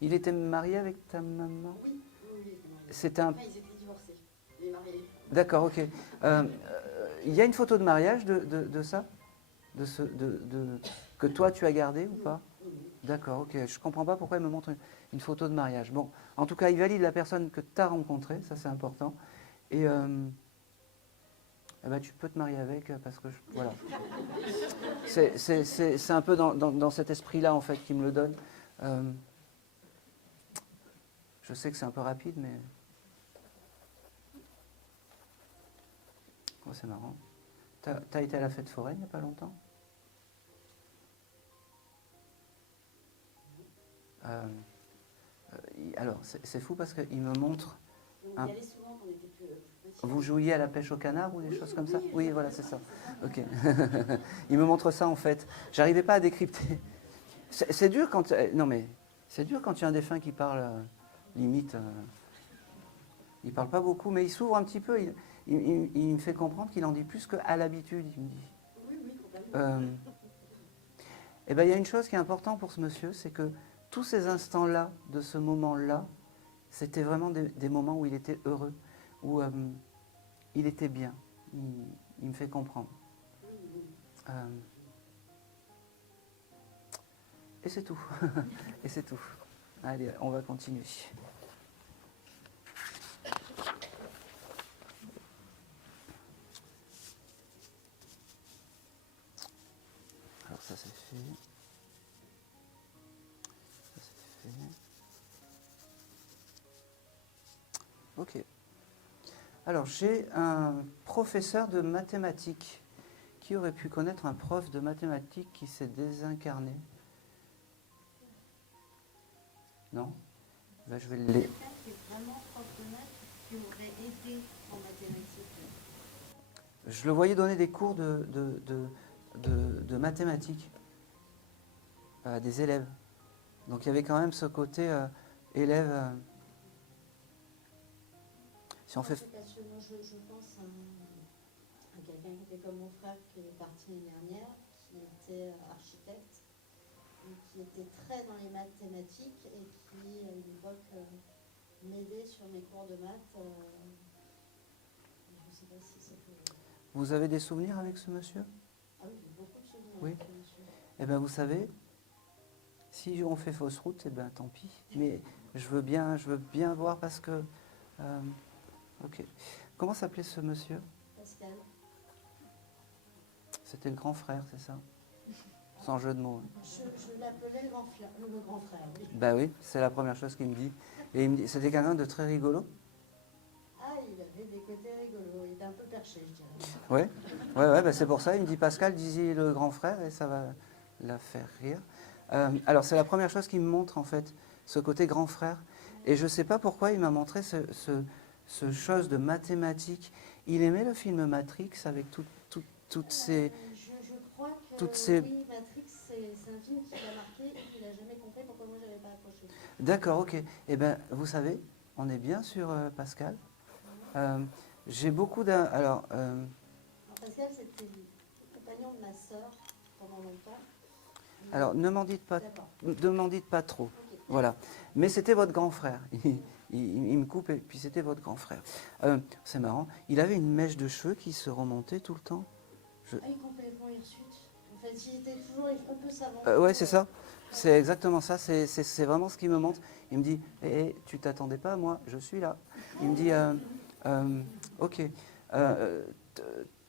Il était marié avec ta maman? Oui. C'était un... Enfin, ils étaient divorcés, mais mariés. D'accord, ok. Il y a une photo de mariage de ça que toi tu as gardé ou pas? D'accord, ok. Je ne comprends pas pourquoi il me montre une photo de mariage. Bon, en tout cas, il valide la personne que tu as rencontrée, ça c'est important. Et eh ben, tu peux te marier avec parce que, voilà. C'est un peu dans cet esprit-là en fait qu'il me le donne. Je sais que c'est un peu rapide, mais... Oh, c'est marrant. T'as été à la fête foraine il n'y a pas longtemps? Alors, c'est fou parce qu'il me montre... On y allait souvent quand on était plus petits. Vous jouiez à la pêche au canard ou des choses comme ça? Oui, voilà, c'est ça. Ok. Il me montre ça en fait. J'arrivais pas à décrypter. C'est dur quand... Non mais, c'est dur quand il y a un défunt qui parle, limite... il parle pas beaucoup, mais il s'ouvre un petit peu. Il me fait comprendre qu'il en dit plus qu'à l'habitude, il me dit. Oui, complètement. Eh bien, il y a une chose qui est importante pour ce monsieur, c'est que tous ces instants-là, de ce moment-là, c'était vraiment des moments où il était heureux, où il était bien. Il me fait comprendre. Et c'est tout. Et c'est tout. Allez, on va continuer. Alors ça c'est fait. Ça c'est fait. Ok. Alors j'ai un professeur de mathématiques. Qui aurait pu connaître un prof de mathématiques qui s'est désincarné? Non? Ben, je vais le lire. Qui est vraiment prof de maths qui aurait aidé en mathématiques. Je le voyais donner des cours de mathématiques à des élèves. Donc il y avait quand même ce côté élève. Si on fait... Moi, je pense à quelqu'un qui était comme mon frère qui est parti l'année dernière, qui était architecte, et qui était très dans les mathématiques et qui, à une époque, m'aidait sur mes cours de maths. Je ne sais pas si ça peut... Vous avez des souvenirs avec ce monsieur? Ah oui, j'ai beaucoup de souvenirs Oui. avec ce monsieur. Eh bien, vous savez, si on fait fausse route, eh bien, tant pis. Mais je veux bien voir parce que... ok. Comment s'appelait ce monsieur? Pascal. C'était le grand frère, c'est ça? Sans jeu de mots. Je l'appelais le grand frère, oui. Bah oui, c'est la première chose qu'il me dit. Et il me dit, c'était quelqu'un de très rigolo. Ah, il avait des côtés rigolos. Il était un peu perché, je dirais. Ouais, ouais, bah c'est pour ça. Il me dit, Pascal, disait le grand frère, et ça va la faire rire. Alors, c'est la première chose qu'il me montre, en fait, ce côté grand frère. Et je ne sais pas pourquoi il m'a montré ce chose de mathématiques. Il aimait le film Matrix avec toutes ces... Je crois que toutes ces... oui, Matrix, c'est un film qui l'a marqué et qu'il n'a jamais compris pourquoi moi, je n'avais pas accroché. D'accord, ok. Eh bien, vous savez, on est bien sur Pascal. J'ai beaucoup d'un... Alors, Pascal, c'était le compagnon de ma sœur pendant longtemps. alors ne m'en dites pas trop. Okay. Voilà. Mais c'était votre grand frère. il me coupe et puis c'était votre grand frère. C'est marrant. Il avait une mèche de cheveux qui se remontait tout le temps. Ah oui, complètement hirsute. En fait, il était toujours un peu savant. Ouais, c'est ça. C'est exactement ça. C'est vraiment ce qui me montre. Il me dit, tu t'attendais pas à moi, je suis là. Il me dit, ok.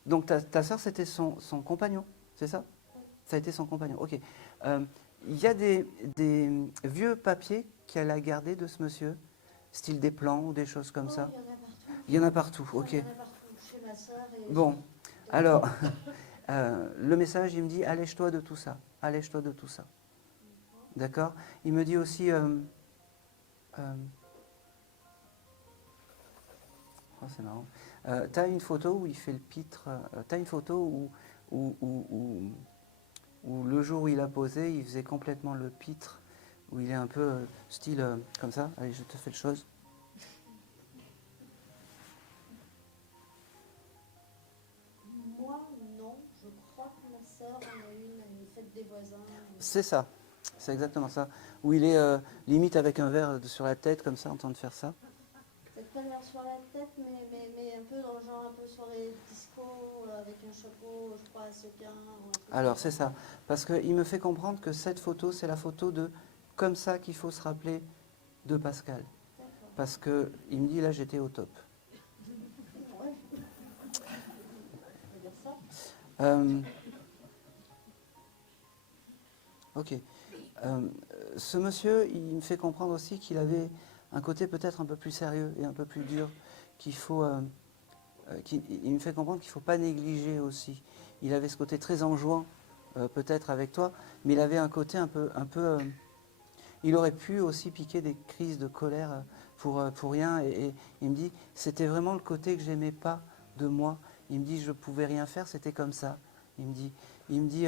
Donc ta soeur, c'était son compagnon, c'est ça? Ça a été son compagnon, ok. Il y a des vieux papiers qu'elle a gardés de ce monsieur, style des plans ou des choses comme ça? Il y en a partout. Il y en a partout, ok. Il y en a partout, chez ma soeur. Bon, alors, le message, il me dit, allège-toi de tout ça, allège-toi de tout ça. D'accord? Il me dit aussi, oh, c'est marrant, tu as une photo où il fait le pitre, tu as une photo où le jour où il a posé, il faisait complètement le pitre, où il est un peu style comme ça. Allez, je te fais le chose. Moi, non. Je crois que ma soeur en a une fête des voisins. C'est ça, c'est exactement ça. Où il est limite avec un verre sur la tête, comme ça, en train de faire ça. Peut-être pas le verre sur la tête, mais un peu dans le genre un peu soirée disco, avec un chapeau, je crois, à sequin. Alors, c'est ça. Parce qu'il me fait comprendre que cette photo, c'est la photo de comme ça qu'il faut se rappeler de Pascal. D'accord. Parce qu'il me dit, là, j'étais au top. Ouais. On va dire ça. Ok. Ce monsieur, il me fait comprendre aussi qu'il avait un côté peut-être un peu plus sérieux et un peu plus dur, qu'il faut, il me fait comprendre qu'il ne faut pas négliger aussi. Il avait ce côté très enjouant, peut-être avec toi, mais il avait un côté un peu il aurait pu aussi piquer des crises de colère pour rien. Et il me dit, c'était vraiment le côté que j'aimais pas de moi. Il me dit, je pouvais rien faire, c'était comme ça. Il me dit,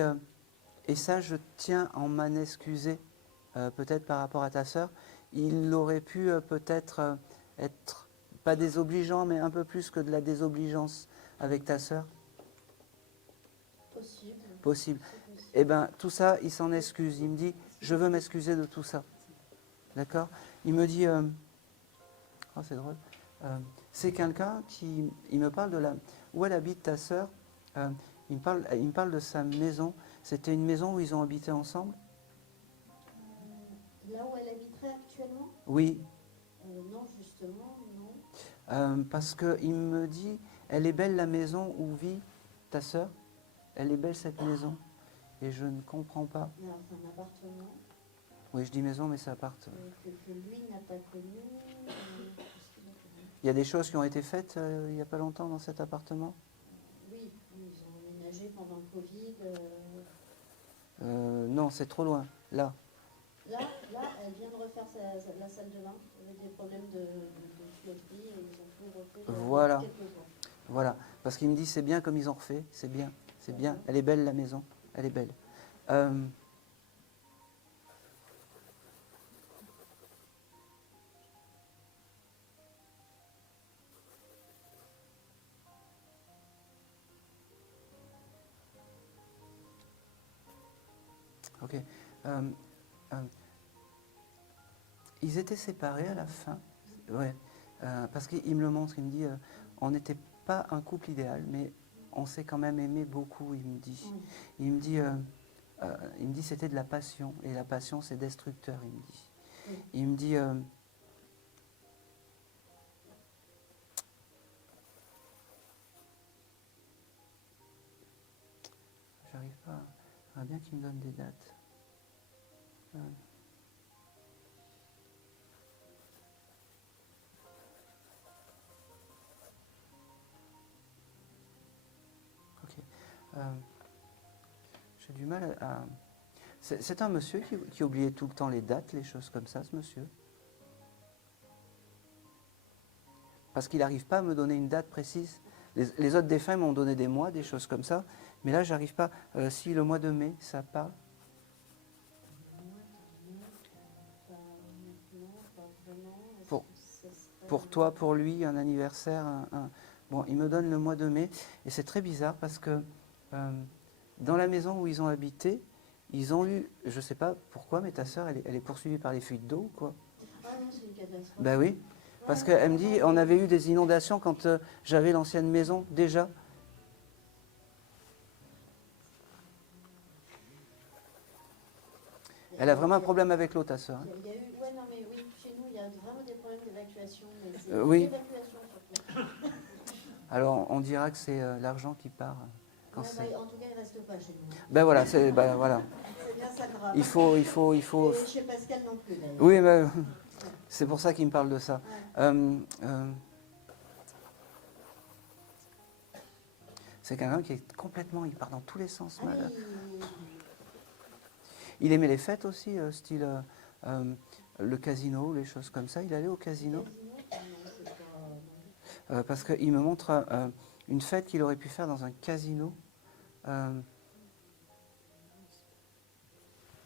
et ça, je tiens à m'en excuser, peut-être par rapport à ta sœur. Il aurait pu peut-être être, pas désobligeant, mais un peu plus que de la désobligeance avec ta sœur. Possible. Possible. C'est possible. Eh bien, tout ça, il s'en excuse. Il me dit, je veux m'excuser de tout ça. D'accord? Il me dit, oh, c'est drôle, c'est quelqu'un qui, il me parle de la, où elle habite ta sœur, il me parle de sa maison. C'était une maison où ils ont habité ensemble? Là où elle habiterait actuellement? Oui. Non, justement, non. Parce qu'il me dit, elle est belle la maison où vit ta sœur, elle est belle cette maison. Et je ne comprends pas. Alors, c'est un appartement Oui, je dis maison, mais c'est appart. que lui n'a pas connu. Qu'est-ce qu'il a connu? Il y a des choses qui ont été faites il n'y a pas longtemps dans cet appartement? Oui, ils ont emménagé pendant le Covid. Non, c'est trop loin. Là. Là, elle vient de refaire la salle de bain. Il y avait des problèmes de tuyauterie et ils ont tout refait il y a Voilà. quelques jours. Voilà. Parce qu'il me dit, c'est bien comme ils ont refait. C'est bien. C'est bien. Elle est belle, la maison. Elle est belle. Ok. Ils étaient séparés à la fin. Ouais. Parce qu'il me le montre, il me dit, on n'était pas un couple idéal, mais on s'est quand même aimé beaucoup, il me dit. Oui. Il me dit c'était de la passion, et la passion c'est destructeur, il me dit. Oui. Il me dit, j'arrive pas, j'aimerais bien qu'il me donne des dates. Ok. J'ai du mal à... C'est un monsieur qui oubliait tout le temps les dates, les choses comme ça, ce monsieur. Parce qu'il n'arrive pas à me donner une date précise. Les autres défunts m'ont donné des mois, des choses comme ça. Mais là, j'arrive pas. Si le mois de mai, ça parle. Pour toi, pour lui, un anniversaire, Bon, il me donne le mois de mai. Et c'est très bizarre parce que dans la maison où ils ont habité, ils ont eu, je ne sais pas pourquoi, mais ta sœur, elle est poursuivie par les fuites d'eau ou quoi? Ah non, c'est une catastrophe. Ben oui. Parce qu'elle me dit, on avait eu des inondations quand j'avais l'ancienne maison déjà. Elle a vraiment un problème avec l'eau, ta sœur. Hein. Il y a eu, ouais, non, mais oui, chez nous, il y a vraiment des problèmes d'évacuation. Mais c'est Oui. l'évacuation surtout. Alors, on dira que c'est l'argent qui part. Quand Ouais, c'est... bah, en tout cas, il ne reste pas chez nous. Ben voilà, voilà. C'est bien ça le drame. Il faut. Et chez Pascal non plus, d'ailleurs. Oui, mais c'est pour ça qu'il me parle de ça. Ouais. C'est quelqu'un qui est complètement, il part dans tous les sens. Ah, Mal. mais Il aimait les fêtes aussi, style le casino, les choses comme ça. Il allait au casino. Parce qu'il me montre une fête qu'il aurait pu faire dans un casino.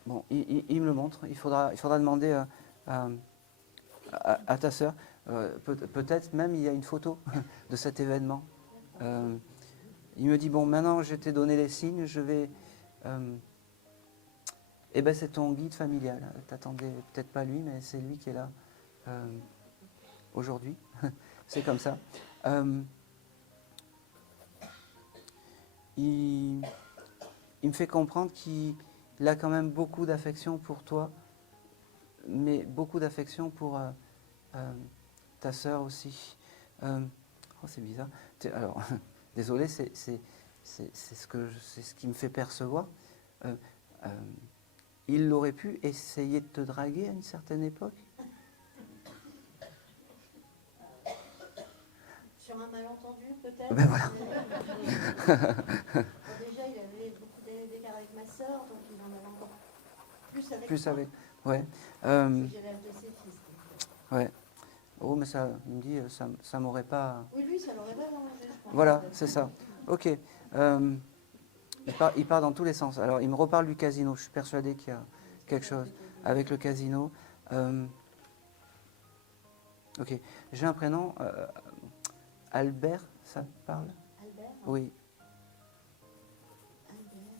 Bon, il me le montre. Il faudra demander à ta sœur. Peut-être même il y a une photo de cet événement. Il me dit, bon, maintenant je t'ai donné les signes, je vais... Eh bien, c'est ton guide familial. T'attendais peut-être pas lui, mais c'est lui qui est là aujourd'hui. C'est comme ça. Il me fait comprendre qu'il a quand même beaucoup d'affection pour toi, mais beaucoup d'affection pour ta sœur aussi. Oh, c'est bizarre. Alors, désolé, c'est ce qui me fait percevoir. Il aurait pu essayer de te draguer à une certaine époque. sur un malentendu, peut-être. Ben voilà. Bon, déjà, il avait beaucoup d'écart avec ma sœur, donc il en avait encore plus avec Plus moi. avec. Ouais. J'ai l'âge de ses fils. Donc. Ouais. Oh, mais ça, il me dit, ça m'aurait pas. Oui, lui, ça l'aurait pas arrangé, je pense. Voilà, c'est ça. Ok. Il part dans tous les sens. Alors, il me reparle du casino. Je suis persuadé qu'il y a quelque chose avec le casino. Ok. J'ai un prénom. Albert, ça te parle? Albert. Oui. Albert.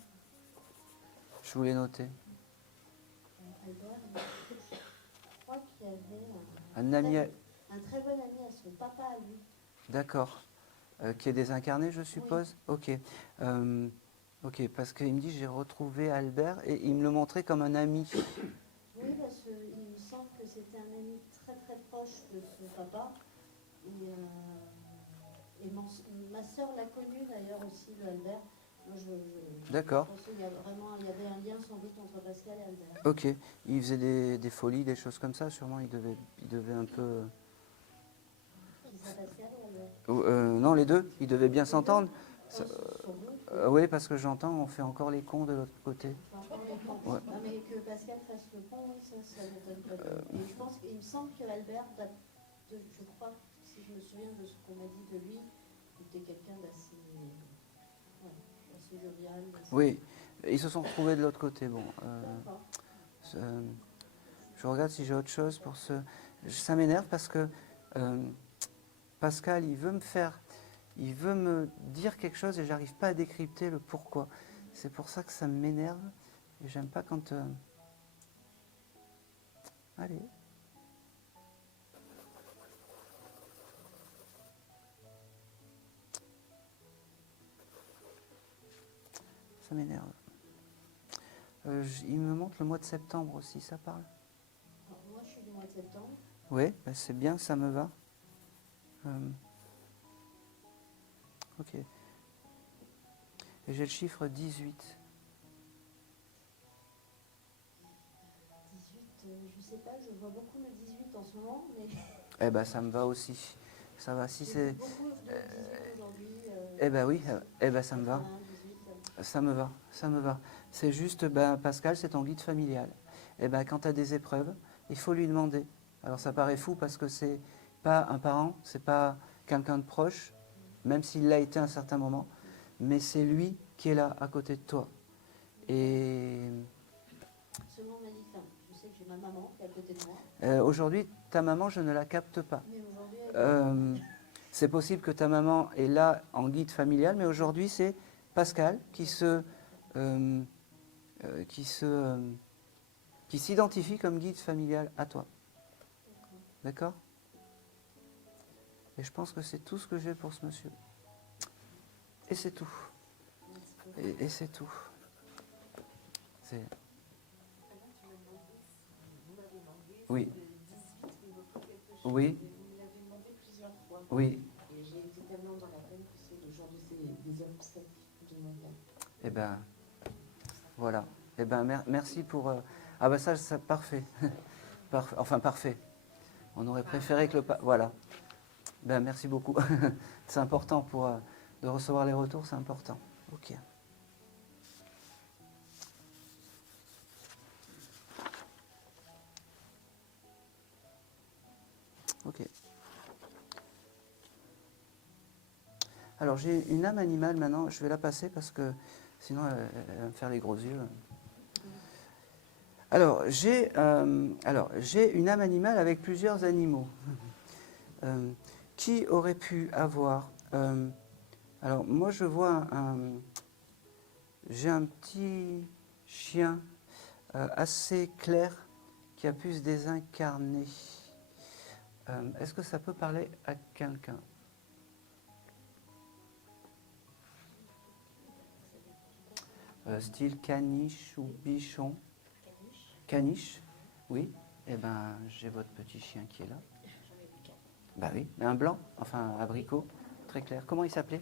Je voulais noter. Albert, je crois qu'il y avait Un ami. un très bon ami à son papa à lui. D'accord. Qui est désincarné, je suppose. Ok. Ok, parce qu'il me dit j'ai retrouvé Albert et il me le montrait comme un ami. Oui, parce qu'il me semble que c'était un ami très très proche de son papa. Et ma sœur l'a connu d'ailleurs aussi, le Albert. Moi, D'accord. je pense qu'il y avait un lien sans doute entre Pascal et Albert. Ok. Il faisait des folies, des choses comme ça. Sûrement, il devait un peu. Qui ça, Pascal ou Albert? Non, les deux. Ils devaient bien s'entendre. Sans doute. Oui, parce que j'entends, on fait encore les cons de l'autre côté. Enfin, encore les cons. Ouais. Ah, mais que Pascal fasse le pont, oui, ça m'étonne pas. Et je pense qu'il me semble que Albert, je crois, si je me souviens de ce qu'on m'a dit de lui, était quelqu'un d'assez jovial. Oui, ils se sont retrouvés de l'autre côté. Bon, D'accord. je regarde si j'ai autre chose pour ce. Ça m'énerve parce que Pascal, il veut me dire quelque chose et j'arrive pas à décrypter le pourquoi. C'est pour ça que ça m'énerve et j'aime pas quand. Allez. Ça m'énerve. Il me montre le mois de septembre aussi, ça parle? Alors, moi, je suis du mois de septembre. Oui, ben c'est bien, ça me va. Ok. Et j'ai le chiffre 18. 18, je sais pas, je vois beaucoup le 18 en ce moment, mais Eh ben ça me va aussi. Ça va, si j'ai c'est... beaucoup de 18 aujourd'hui. Eh ben oui, eh ben ça me va. 18. Ça me va, ça me va. C'est juste, ben, Pascal, c'est ton guide familial. Et ben, quand tu as des épreuves, il faut lui demander. Alors ça paraît fou parce que c'est pas un parent, c'est pas quelqu'un de proche, même s'il l'a été à un certain moment, mais c'est lui qui est là à côté de toi. Et Seulement m'a dit, enfin, je sais que j'ai ma maman qui est à côté de moi, aujourd'hui, ta maman, je ne la capte pas. mais aujourd'hui, C'est possible que ta maman est là en guide familial, mais aujourd'hui, c'est Pascal qui s'identifie comme guide familial à toi. D'accord? Et je pense que c'est tout ce que j'ai pour ce monsieur. Et c'est tout. Et c'est tout. C'est... Vous m'avez demandé Oui. si le 18 m'évoquait quelque chose. Oui. Vous me l'avez demandé plusieurs fois. Oui. Et j'ai été tellement dans la peine que c'est le jour de des obsèques de mon père. Eh ben, voilà. Eh ben, merci pour... Ah ben ça parfait. Enfin, parfait. On aurait préféré que le... Voilà. Ben, merci beaucoup. C'est important pour de recevoir les retours, c'est important. Ok. Ok. Alors j'ai une âme animale maintenant, je vais la passer parce que sinon elle va me faire les gros yeux. Alors j'ai une âme animale avec plusieurs animaux. Qui aurait pu avoir alors moi je vois j'ai un petit chien assez clair qui a pu se désincarner. Est-ce que ça peut parler à quelqu'un? Style caniche ou bichon? Caniche, oui. Eh ben, j'ai votre petit chien qui est là. Bah oui, mais un blanc, enfin abricot, très clair. Comment il s'appelait?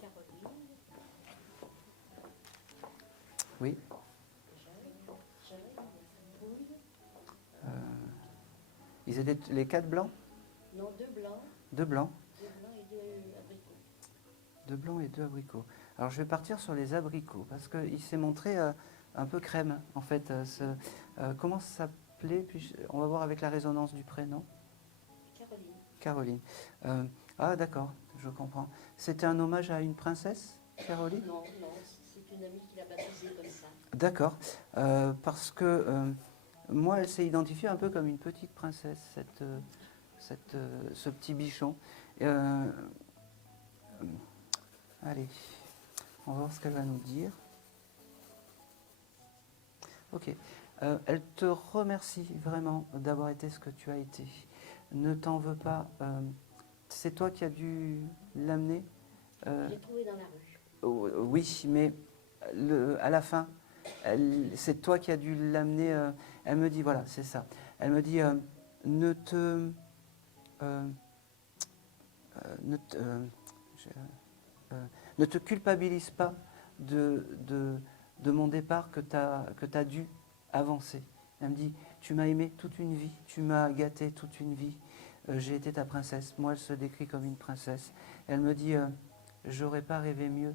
Caroline. Oui. Ils étaient les 4 blancs? Non, 2 blancs. 2 blancs. 2 blancs et 2 abricots. 2 blancs et 2 abricots. Alors je vais partir sur les abricots parce qu'il s'est montré un peu crème en fait. Comment ça s'appelait? On va voir avec la résonance du prénom. Caroline. Caroline. Ah d'accord, je comprends. C'était un hommage à une princesse, Caroline? Non, c'est une amie qui l'a baptisée comme ça. D'accord, parce que moi, elle s'est identifiée un peu comme une petite princesse, ce petit bichon. Allez, on va voir ce qu'elle va nous dire. Ok, elle te remercie vraiment d'avoir été ce que tu as été. Ne t'en veux pas. C'est toi qui as dû l'amener. Je l'ai trouvée dans la rue. Oui, mais à la fin, c'est toi qui as dû l'amener. Elle me dit, voilà, c'est ça. Elle me dit, ne te culpabilise pas de mon départ que tu as dû avancer. Elle me dit, tu m'as aimé toute une vie, tu m'as gâté toute une vie, j'ai été ta princesse. Moi, elle se décrit comme une princesse. Elle me dit, j'aurais pas rêvé mieux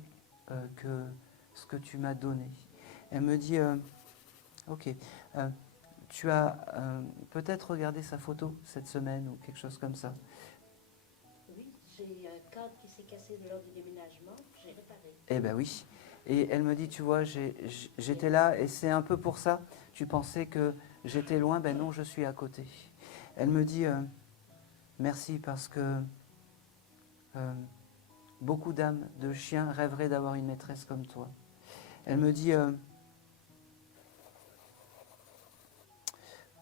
que ce que tu m'as donné. Elle me dit, ok, tu as peut-être regardé sa photo cette semaine ou quelque chose comme ça. Oui, j'ai un cadre qui s'est cassé lors du déménagement, j'ai réparé. Eh ben oui. Et elle me dit, tu vois, j'étais là et c'est un peu pour ça. Tu pensais que j'étais loin, ben non, je suis à côté. Elle me dit, merci parce que beaucoup d'âmes de chiens rêveraient d'avoir une maîtresse comme toi. Elle me dit,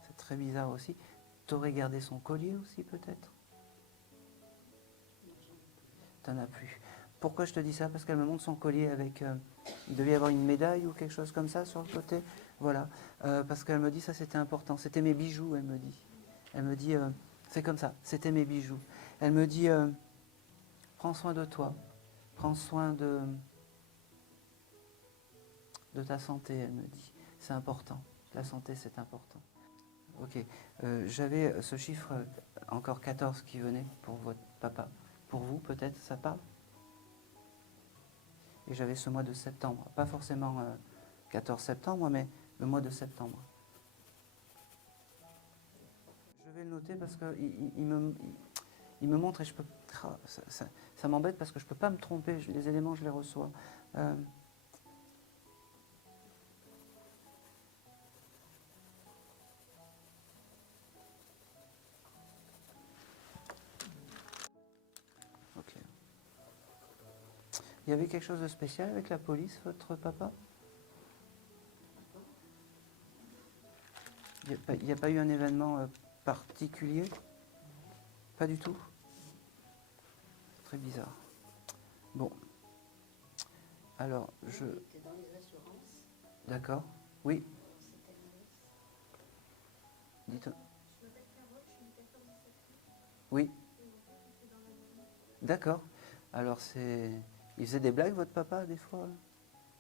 c'est très bizarre aussi, t'aurais gardé son collier aussi peut-être? T'en as plus. Pourquoi je te dis ça? Parce qu'elle me montre son collier avec... il devait y avoir une médaille ou quelque chose comme ça sur le côté. Voilà. Parce qu'elle me dit ça c'était important. C'était mes bijoux, elle me dit. Elle me dit, c'est comme ça, c'était mes bijoux. Elle me dit, prends soin de toi. Prends soin de ta santé, elle me dit. C'est important. La santé, c'est important. Ok. J'avais ce chiffre, encore 14 qui venait pour votre papa. Pour vous, peut-être, ça parle? Et j'avais ce mois de septembre. Pas forcément 14 septembre, mais le mois de septembre. Je vais le noter parce qu'il me montre et je peux... Ça m'embête parce que je ne peux pas me tromper. Les éléments, je les reçois. Ok. Il y avait quelque chose de spécial avec la police, votre papa? Il n'y a pas eu un événement particulier? Pas du tout? Très bizarre. Bon. Alors, je... Il était dans les assurances. D'accord. Oui, C'était Maurice. dites. Je m'appelle Carole, je suis 14 ans. Oui, Et mon père était dans la même. d'accord. Alors, c'est... Il faisait des blagues, votre papa, des fois?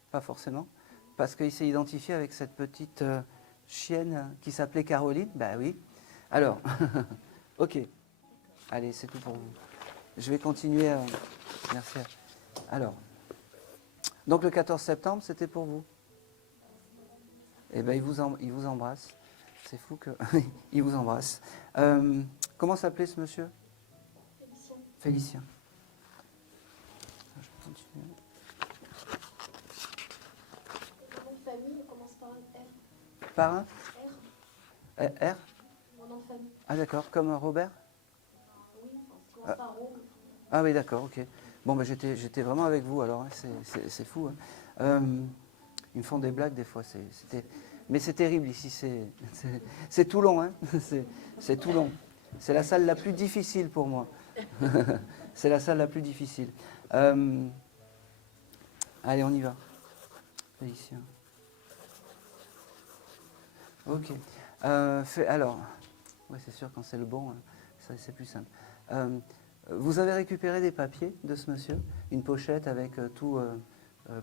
Pas forcément. Parce qu'il s'est identifié avec cette petite chienne qui s'appelait Caroline? Bah oui. Alors, ok. Allez, c'est tout pour vous. Je vais continuer. Merci. Alors, donc le 14 septembre, c'était pour vous? Eh bien, il vous embrasse. C'est fou que... il vous embrasse. Comment s'appelait ce monsieur? Félicien. Félicien. Je vais continuer. Mon nom de famille commence par un R. Par un? R, R? mon nom de famille. Ah d'accord, comme Robert? Oui, ça commence par Rome. Ah oui, d'accord, ok. Bon, ben, j'étais vraiment avec vous alors, hein, c'est fou. Hein. Ils me font des blagues des fois, mais c'est terrible ici, c'est Toulon, hein. C'est Toulon. C'est la salle la plus difficile pour moi. C'est la salle la plus difficile. Allez, on y va. Félicien. Ok. Alors, ouais, c'est sûr, quand c'est le bon, c'est plus simple. Vous avez récupéré des papiers de ce monsieur, une pochette avec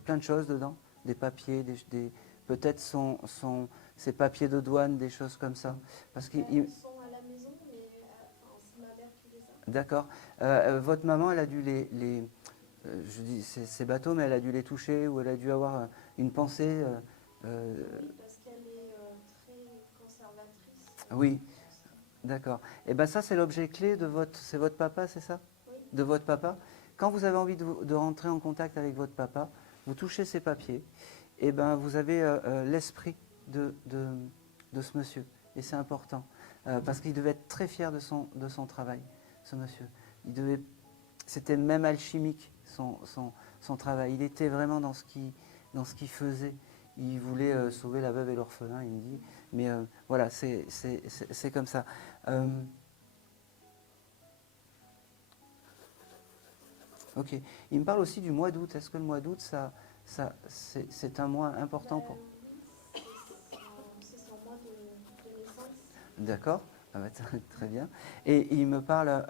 plein de choses dedans, des papiers, peut-être ses papiers de douane, des choses comme ça. Parce que Ils sont à la maison, mais c'est ma mère qui les a. d'accord. Votre maman, elle a dû je dis c'est bateau, mais elle a dû les toucher ou elle a dû avoir une pensée. Oui, parce qu'elle est très conservatrice. Oui, d'accord. Et bien ça, c'est l'objet clé c'est votre papa, c'est ça? Oui. De votre papa. Quand vous avez envie de rentrer en contact avec votre papa, vous touchez ces papiers, et ben vous avez l'esprit de ce monsieur. Et c'est important, parce qu'il devait être très fier de son travail, ce monsieur. C'était même alchimique, son travail. Il était vraiment dans ce qu'il faisait. Il voulait sauver la veuve et l'orphelin, il me dit. Mais voilà, c'est comme ça. Ok. Il me parle aussi du mois d'août. Est-ce que le mois d'août, c'est un mois important pour... Oui, c'est son mois de naissance. D'accord. Ah bah, très bien. Et il me parle...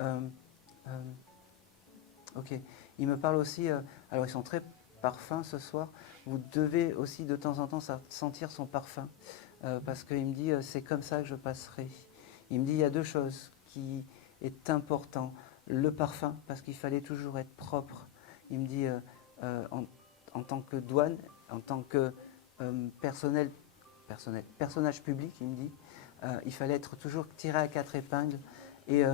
ok. Il me parle aussi... alors, ils sont très parfums ce soir. Vous devez aussi de temps en temps sentir son parfum. Parce qu'il me dit, c'est comme ça que je passerai. Il me dit, il y a deux choses qui est important. Le parfum, parce qu'il fallait toujours être propre. Il me dit, en tant que douane, en tant que personnage public, il me dit, il fallait être toujours tiré à quatre épingles. Et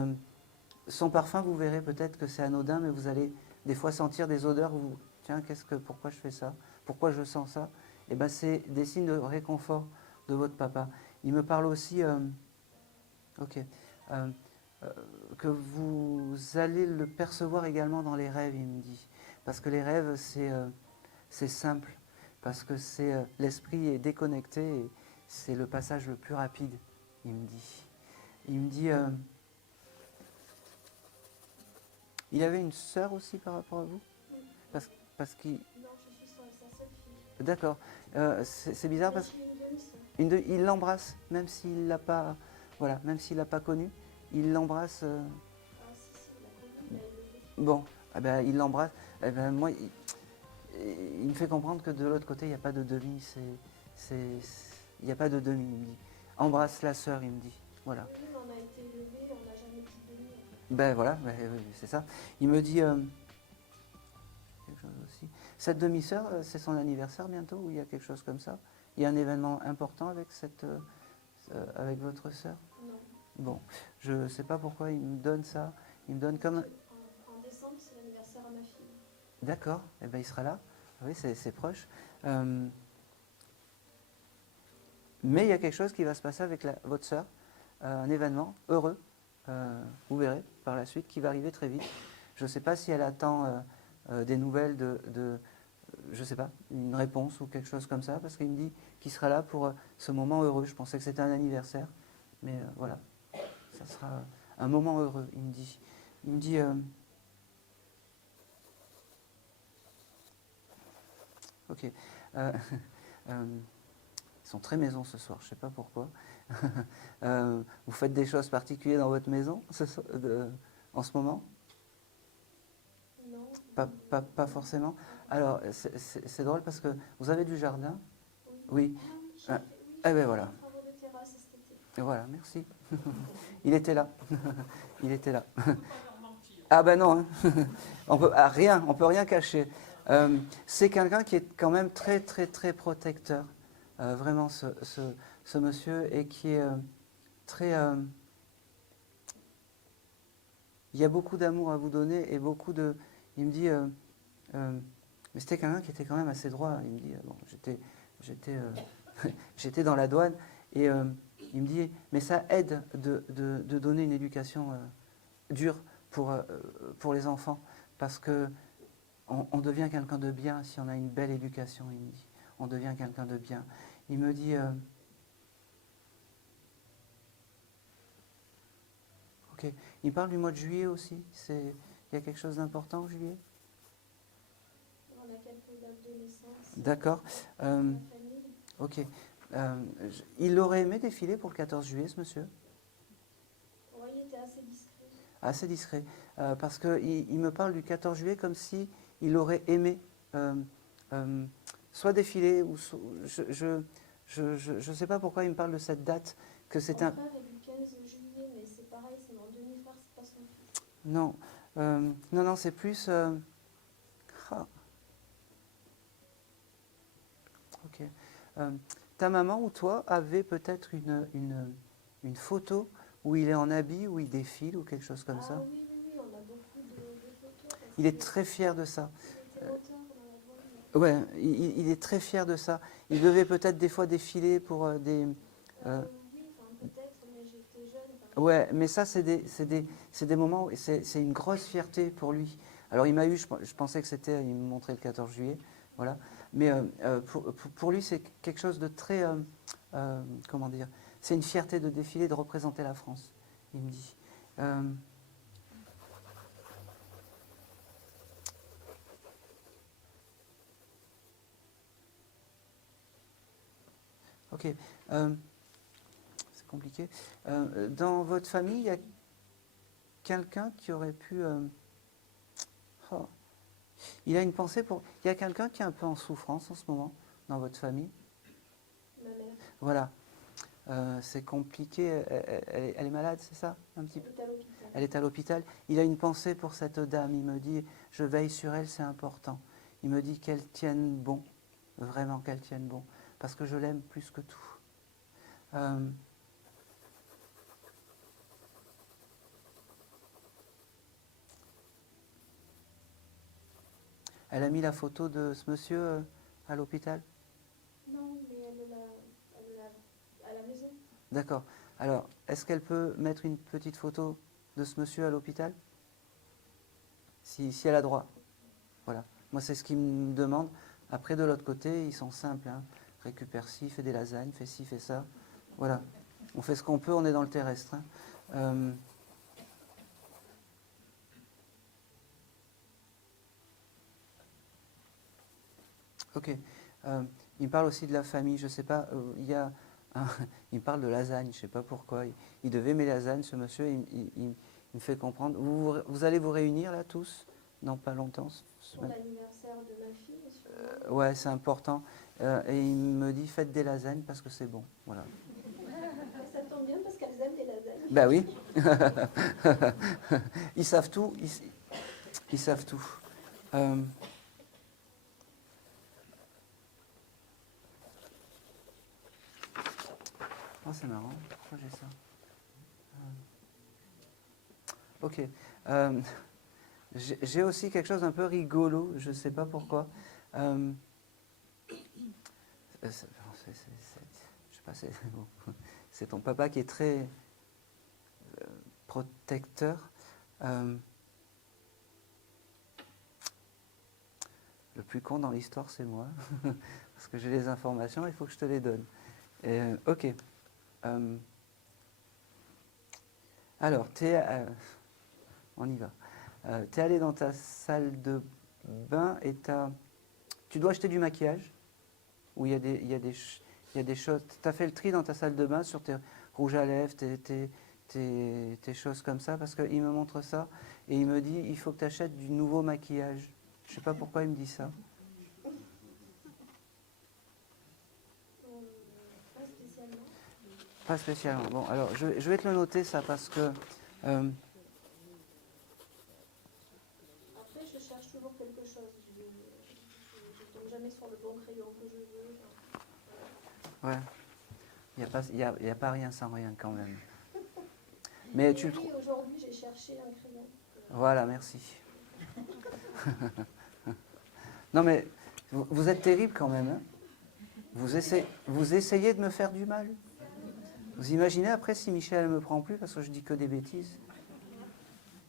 son parfum, vous verrez peut-être que c'est anodin, mais vous allez des fois sentir des odeurs où, tiens, pourquoi je fais ça? Pourquoi je sens ça? Et bien, c'est des signes de réconfort de votre papa. Il me parle aussi, que vous allez le percevoir également dans les rêves, il me dit. Parce que les rêves, c'est simple, parce que l'esprit est déconnecté et c'est le passage le plus rapide, il me dit. Il me dit... il avait une sœur aussi par rapport à vous? Oui. Parce qu'il... Non, je suis sa seule fille. D'accord. C'est bizarre parce J'ai une demi-sœur. qu'il l'embrasse, même s'il l'a pas... Voilà, même s'il l'a pas connu, il l'embrasse... Ah, si, il a connu, il a élevé. Bon, eh ben, il l'embrasse. Eh ben, moi, il me fait comprendre que de l'autre côté, il n'y a pas de demi. Il n'y a pas de demi, il me dit. Embrasse la sœur, il me dit. Voilà. Oui, on a été élevés, on n'a jamais dit demi. Ben voilà, oui, c'est ça. Il me dit quelque chose aussi. Cette demi-sœur, c'est son anniversaire bientôt ou il y a quelque chose comme ça? Il y a un événement important avec avec votre sœur? Non. Bon, je ne sais pas pourquoi il me donne ça. Il me donne comme... En décembre, c'est l'anniversaire à ma fille. D'accord, eh ben, il sera là. Oui, c'est proche. Mais il y a quelque chose qui va se passer avec votre sœur, un événement heureux, vous verrez par la suite, qui va arriver très vite. Je ne sais pas si elle attend des nouvelles je ne sais pas, une réponse ou quelque chose comme ça, parce qu'il me dit qu'il sera là pour ce moment heureux. Je pensais que c'était un anniversaire, mais voilà, ça sera un moment heureux, il me dit. Il me dit, ok, ils sont très maison ce soir, je ne sais pas pourquoi. Vous faites des choses particulières dans votre maison en ce moment? Non. Pas forcément. Alors, c'est drôle parce que vous avez du jardin? Oui. Oui. Ah oui, Eh ben voilà. des travaux de terrasse cet été. Et voilà, merci. Il était là. Il était là. Ah ben non, hein. On peut rien, on peut rien cacher. C'est quelqu'un qui est quand même très très très protecteur, vraiment ce monsieur, et qui est très. Il y a beaucoup d'amour à vous donner et beaucoup de. Il me dit, mais c'était quelqu'un qui était quand même assez droit. Il me dit, bon, j'étais dans la douane et il me dit, mais ça aide de donner une éducation dure pour les enfants, parce que on devient quelqu'un de bien si on a une belle éducation, il me dit. On devient quelqu'un de bien. Il me dit, ok, il parle du mois de juillet aussi. Il y a quelque chose d'important en juillet? On a quelques dates de naissance. D'accord. La famille. Ok. Il aurait aimé défiler pour le 14 juillet, ce monsieur? Oui, il était assez discret. Assez discret. Parce qu'il me parle du 14 juillet comme si il aurait aimé soit défiler, ou je ne sais pas pourquoi il me parle de cette date, que c'est un... Mon frère est du 15 juillet, mais c'est pareil, c'est mon demi-frère, c'est pas son fils. Non, non, c'est plus... ah. Ok. Ta maman ou toi avait peut-être une photo où il est en habit, où il défile, ou quelque chose comme ça? Oui, on a beaucoup de photos. Parce Il est très fier de ça. Il était auteur dans la voix. Ouais, il est très fier de ça. Il devait peut-être des fois défiler pour des... Oui, enfin, peut-être, mais j'étais jeune. Ouais, mais ça, c'est des moments, c'est une grosse fierté pour lui. Alors, il m'a eu, je pensais que c'était, il me montrait le 14 juillet, voilà. Mais pour lui, c'est quelque chose de très, comment dire, c'est une fierté de défiler, de représenter la France, il me dit. Ok. C'est compliqué. Dans votre famille, il y a quelqu'un qui aurait pu... oh. Il a une pensée pour... Il y a quelqu'un qui est un peu en souffrance en ce moment dans votre famille? Ma mère. Voilà. C'est compliqué. Elle est malade, c'est ça? Un petit peu. Elle est à l'hôpital. Elle est à l'hôpital. Il a une pensée pour cette dame. Il me dit, je veille sur elle, c'est important. Il me dit qu'elle tienne bon. Vraiment qu'elle tienne bon. Parce que je l'aime plus que tout. Elle a mis la photo de ce monsieur à l'hôpital? Non, mais elle l'a à la maison. D'accord. Alors, est-ce qu'elle peut mettre une petite photo de ce monsieur à l'hôpital? Si elle a droit. Voilà. Moi, c'est ce qu'il me demande. Après, de l'autre côté, ils sont simples. Hein. Récupère ci, fait des lasagnes, fait ci, fait ça. Voilà. On fait ce qu'on peut, on est dans le terrestre. Hein. Ok. Il me parle aussi de la famille. Je ne sais pas, il me parle de lasagne, je ne sais pas pourquoi. Il devait aimer lasagne, ce monsieur. Il me fait comprendre. Vous allez vous réunir là tous dans pas longtemps? Pour l'anniversaire de ma fille, monsieur. Ouais, c'est important. Et il me dit, faites des lasagnes parce que c'est bon. Voilà. Ça tombe bien parce qu'elles aiment les lasagnes. Ben oui. Ils savent tout. Ils savent tout. Oh, c'est marrant. Pourquoi j'ai ça? Ok. J'ai aussi quelque chose d'un peu rigolo. Je ne sais pas pourquoi. Je sais pas, c'est ton papa qui est très protecteur. Le plus con dans l'histoire, c'est moi. Parce que j'ai les informations, il faut que je te les donne. Ok. Alors, on y va. Tu es allé dans ta salle de bain et tu dois acheter du maquillage, où il y a des choses. Tu as fait le tri dans ta salle de bain sur tes rouges à lèvres, tes choses comme ça, parce qu'il me montre ça et il me dit il faut que tu achètes du nouveau maquillage. Je ne sais pas pourquoi il me dit ça. Pas spécialement. Pas spécialement. Bon, alors je vais te le noter ça parce que Après, je cherche toujours quelque chose. Je ne tombe jamais sur le bon crayon que je veux. ouais, il y a pas rien sans rien quand même. Mais tu le oui, trouves. aujourd'hui, j'ai cherché un crayon. Voilà, merci. Non mais vous êtes terrible quand même. Hein, vous essayez de me faire du mal. Vous imaginez après si Michel ne me prend plus parce que je dis que des bêtises.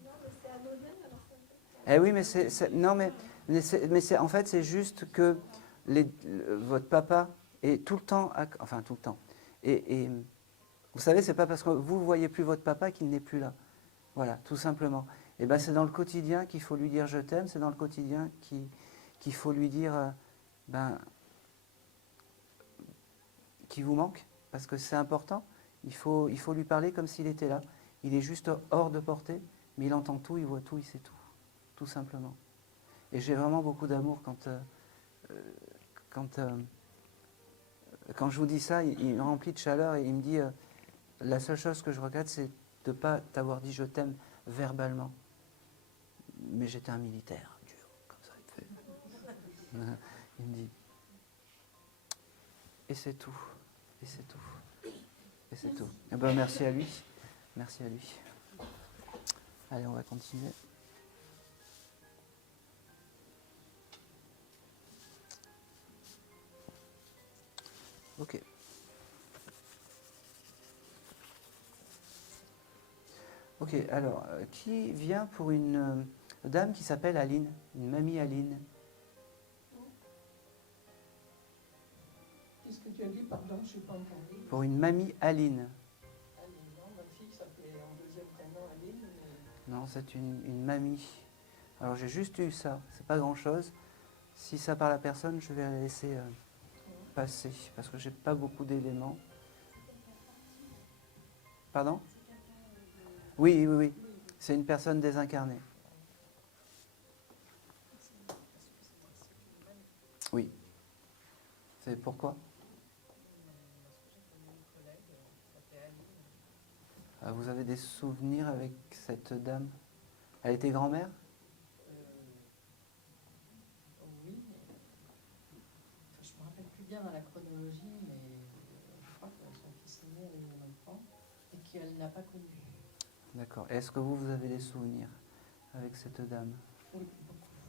Non, mais c'est anodin, alors ça me fait. Eh oui, mais non, en fait, c'est juste que votre papa est tout le temps, enfin tout le temps. Et vous savez, c'est pas parce que vous ne voyez plus votre papa qu'il n'est plus là. Voilà, tout simplement. Et ben, c'est dans le quotidien qu'il faut lui dire je t'aime. C'est dans le quotidien qu'il faut lui dire qu'il vous manque, parce que c'est important. Il faut lui parler comme s'il était là. Il est juste hors de portée, mais il entend tout, il voit tout, il sait tout simplement. Et j'ai vraiment beaucoup d'amour quand je vous dis ça, il me remplit de chaleur et il me dit la seule chose que je regrette, c'est de ne pas t'avoir dit je t'aime verbalement. Mais j'étais un militaire, dur, comme ça il fait. Il me dit et c'est tout, et c'est tout, et c'est tout. Eh ben, merci à lui, merci à lui. Allez, on va continuer. Ok. Ok, alors, qui vient pour une dame qui s'appelle Aline, une mamie Aline? Qu'est-ce que tu as dit? Pardon, je n'ai pas entendu. Pour une mamie Aline. Aline, non, ma fille s'appelait en deuxième prénom Aline, mais Non, c'est une mamie. Alors j'ai juste eu ça, c'est pas grand-chose. Si ça parle à personne, je vais la laisser passer, parce que j'ai pas beaucoup d'éléments. Pardon? Oui, oui, oui. C'est une personne désincarnée. Oui. C'est pourquoi? Vous avez des souvenirs avec cette dame? Elle était grand-mère? oui. Enfin, je ne me rappelle plus bien dans la chronologie, mais je crois que son fils aîné avait eu un enfant et qu'elle n'a pas connu. D'accord. Est-ce que vous avez des souvenirs avec cette dame? Oui,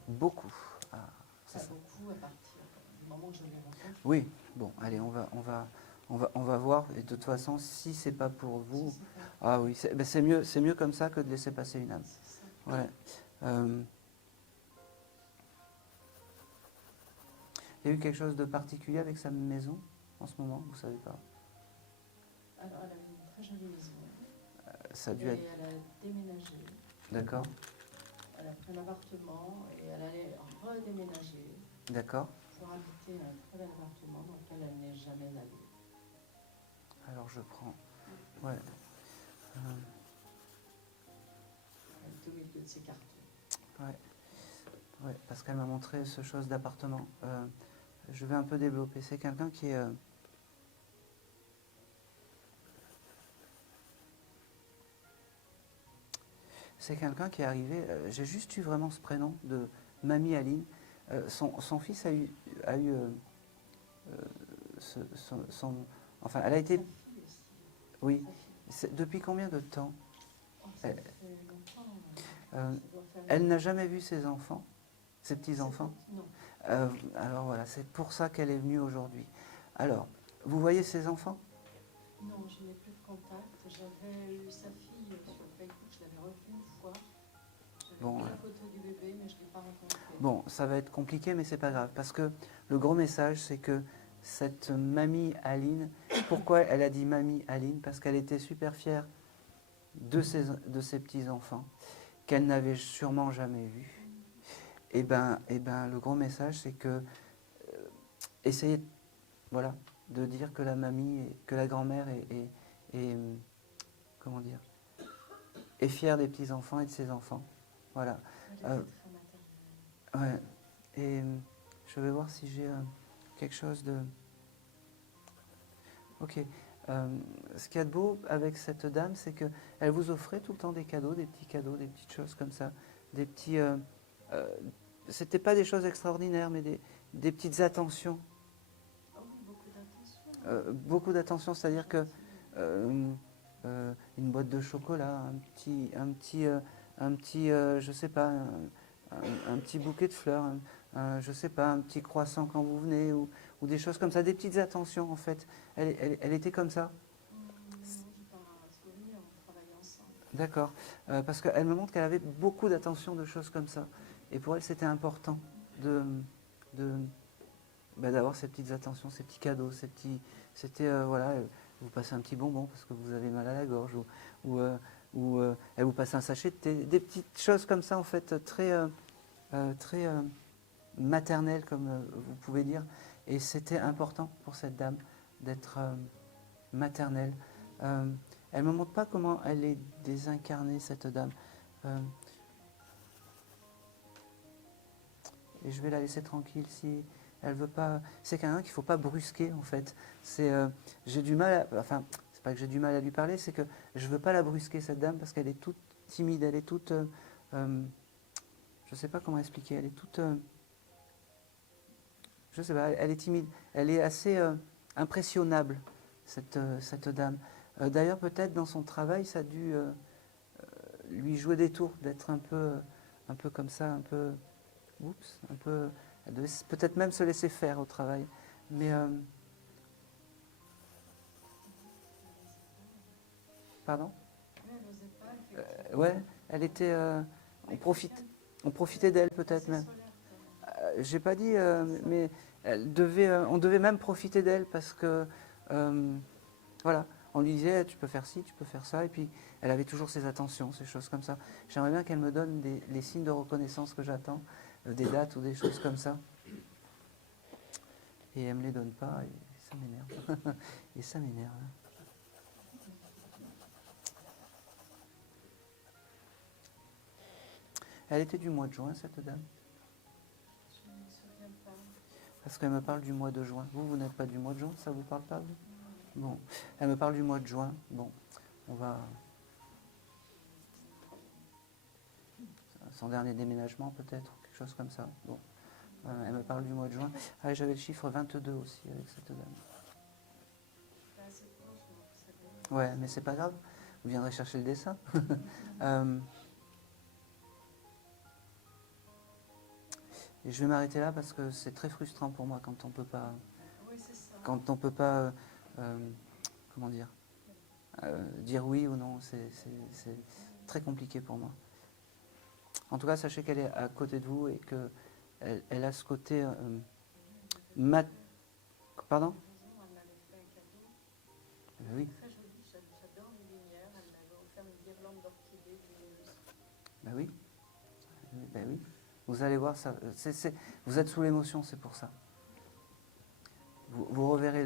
beaucoup. Beaucoup. Ah, c'est Pas ça. beaucoup à partir du moment où je l'ai rencontrée. Oui. Bon, allez, on va voir. Et de toute façon, si c'est pas pour vous, Si c'est pas- ah oui, c'est mieux comme ça que de laisser passer une âme. c'est ça. Ouais. Il y a eu quelque chose de particulier avec sa maison en ce moment, vous savez pas? Alors, elle avait une très jolie maison. Ça a dû Et être. elle a déménagé. D'accord, Elle a pris un appartement et elle allait redéménager d'accord. pour habiter un très bel appartement dans lequel elle n'est jamais allée. Alors je prends. Ouais. Elle est au milieu de ses cartons. Ouais, parce qu'elle m'a montré ce chose d'appartement. Je vais un peu développer. C'est quelqu'un qui est. C'est quelqu'un qui est arrivé. J'ai juste eu vraiment ce prénom de Mamie Aline. Son fils a eu enfin, elle a été. Sa fille aussi. Oui. Sa fille. Depuis combien de temps? Oh, ça fait longtemps. Euh, Ça doit faire Elle n'a jamais vu ses enfants, ses petits-enfants. Non. Alors voilà, c'est pour ça qu'elle est venue aujourd'hui. Alors, vous voyez ses enfants? Non, je n'ai plus de contact. J'avais eu sa fille sur Facebook, je l'avais revue une fois. J'avais Bon, pris la photo du bébé, mais je ne l'ai pas rencontré. Bon, ça va être compliqué, mais c'est pas grave. Parce que le gros message, c'est que cette mamie Aline, pourquoi elle a dit mamie Aline? Parce qu'elle était super fière de ses petits-enfants qu'elle n'avait sûrement jamais vus. Et ben, le gros message, c'est que essayez, voilà, de dire que la mamie, que la grand-mère comment dire, est fière des petits-enfants et de ses enfants. Voilà. Elle était très maternelle. Ouais. Et je vais voir si j'ai quelque chose de... Ok. Ce qu'il y a de beau avec cette dame, c'est qu'elle vous offrait tout le temps des cadeaux, des petits cadeaux, des petites choses comme ça. Des petits... c'était pas des choses extraordinaires, mais des petites attentions. Oh oui, beaucoup d'attention. Beaucoup d'attention, c'est-à-dire que une boîte de chocolat, un petit je sais pas, un petit bouquet de fleurs, je sais pas, un petit croissant quand vous venez, ou des choses comme ça, des petites attentions en fait. Elle était comme ça. Non, j'ai pas un souvenir, on travaillait ensemble. D'accord. Parce qu'elle me montre qu'elle avait beaucoup d'attention de choses comme ça. Et pour elle, c'était important d'avoir ces petites attentions, ces petits cadeaux, c'était, voilà, vous passez un petit bonbon parce que vous avez mal à la gorge, ou elle vous passe un sachet de thé, des petites choses comme ça, en fait, très maternelles, comme vous pouvez dire. Et c'était important pour cette dame d'être maternelle. Elle ne me montre pas comment elle est désincarnée, cette dame. Et je vais la laisser tranquille si elle veut pas. C'est quelqu'un qu'il ne faut pas brusquer, en fait. J'ai du mal à, enfin, c'est pas que j'ai du mal à lui parler, c'est que je veux pas la brusquer, cette dame, parce qu'elle est toute timide, elle est toute... je sais pas comment expliquer, elle est toute... je sais pas, elle est timide, elle est assez impressionnable, cette dame. D'ailleurs, peut-être dans son travail, ça a dû lui jouer des tours, d'être un peu comme ça, un peu... Oups, un peu... Elle devait peut-être même se laisser faire au travail. Mais... pardon? Oui, elle n'osait pas, effectivement. Ouais, elle était... on profitait d'elle peut-être C'est même. solaire, quand même. J'ai pas dit, mais on devait même profiter d'elle parce que... voilà, on lui disait, tu peux faire ci, tu peux faire ça. Et puis, elle avait toujours ses attentions, ces choses comme ça. J'aimerais bien qu'elle me donne les signes de reconnaissance que j'attends, des dates ou des choses comme ça. Et elle me les donne pas, et ça m'énerve. Et ça m'énerve. Elle était du mois de juin, cette dame? Je ne me souviens pas. Parce qu'elle me parle du mois de juin. Vous n'êtes pas du mois de juin, ça vous parle pas, vous? Bon, elle me parle du mois de juin. Bon, on va... Son dernier déménagement, peut-être, quelque chose comme ça. Bon, elle me parle du mois de juin. Ah, j'avais le chiffre 22 aussi avec cette dame. C'est assez proche, donc vous savez. Ouais, mais c'est pas grave. Vous viendrez chercher le dessin. Et je vais m'arrêter là parce que c'est très frustrant pour moi quand on peut pas... Oui, c'est ça. Quand on peut pas... comment dire dire oui ou non, c'est très compliqué pour moi. En tout cas, sachez qu'elle est à côté de vous et qu'elle a ce côté... Pardon? Elle m'avait fait un cadeau Oui. très joli, j'adore les lumières. Elle m'avait offert une guirlande d'orchidées lumineuse. Ben oui. Ben oui. Vous allez voir ça. Vous êtes sous l'émotion, c'est pour ça. Vous reverrez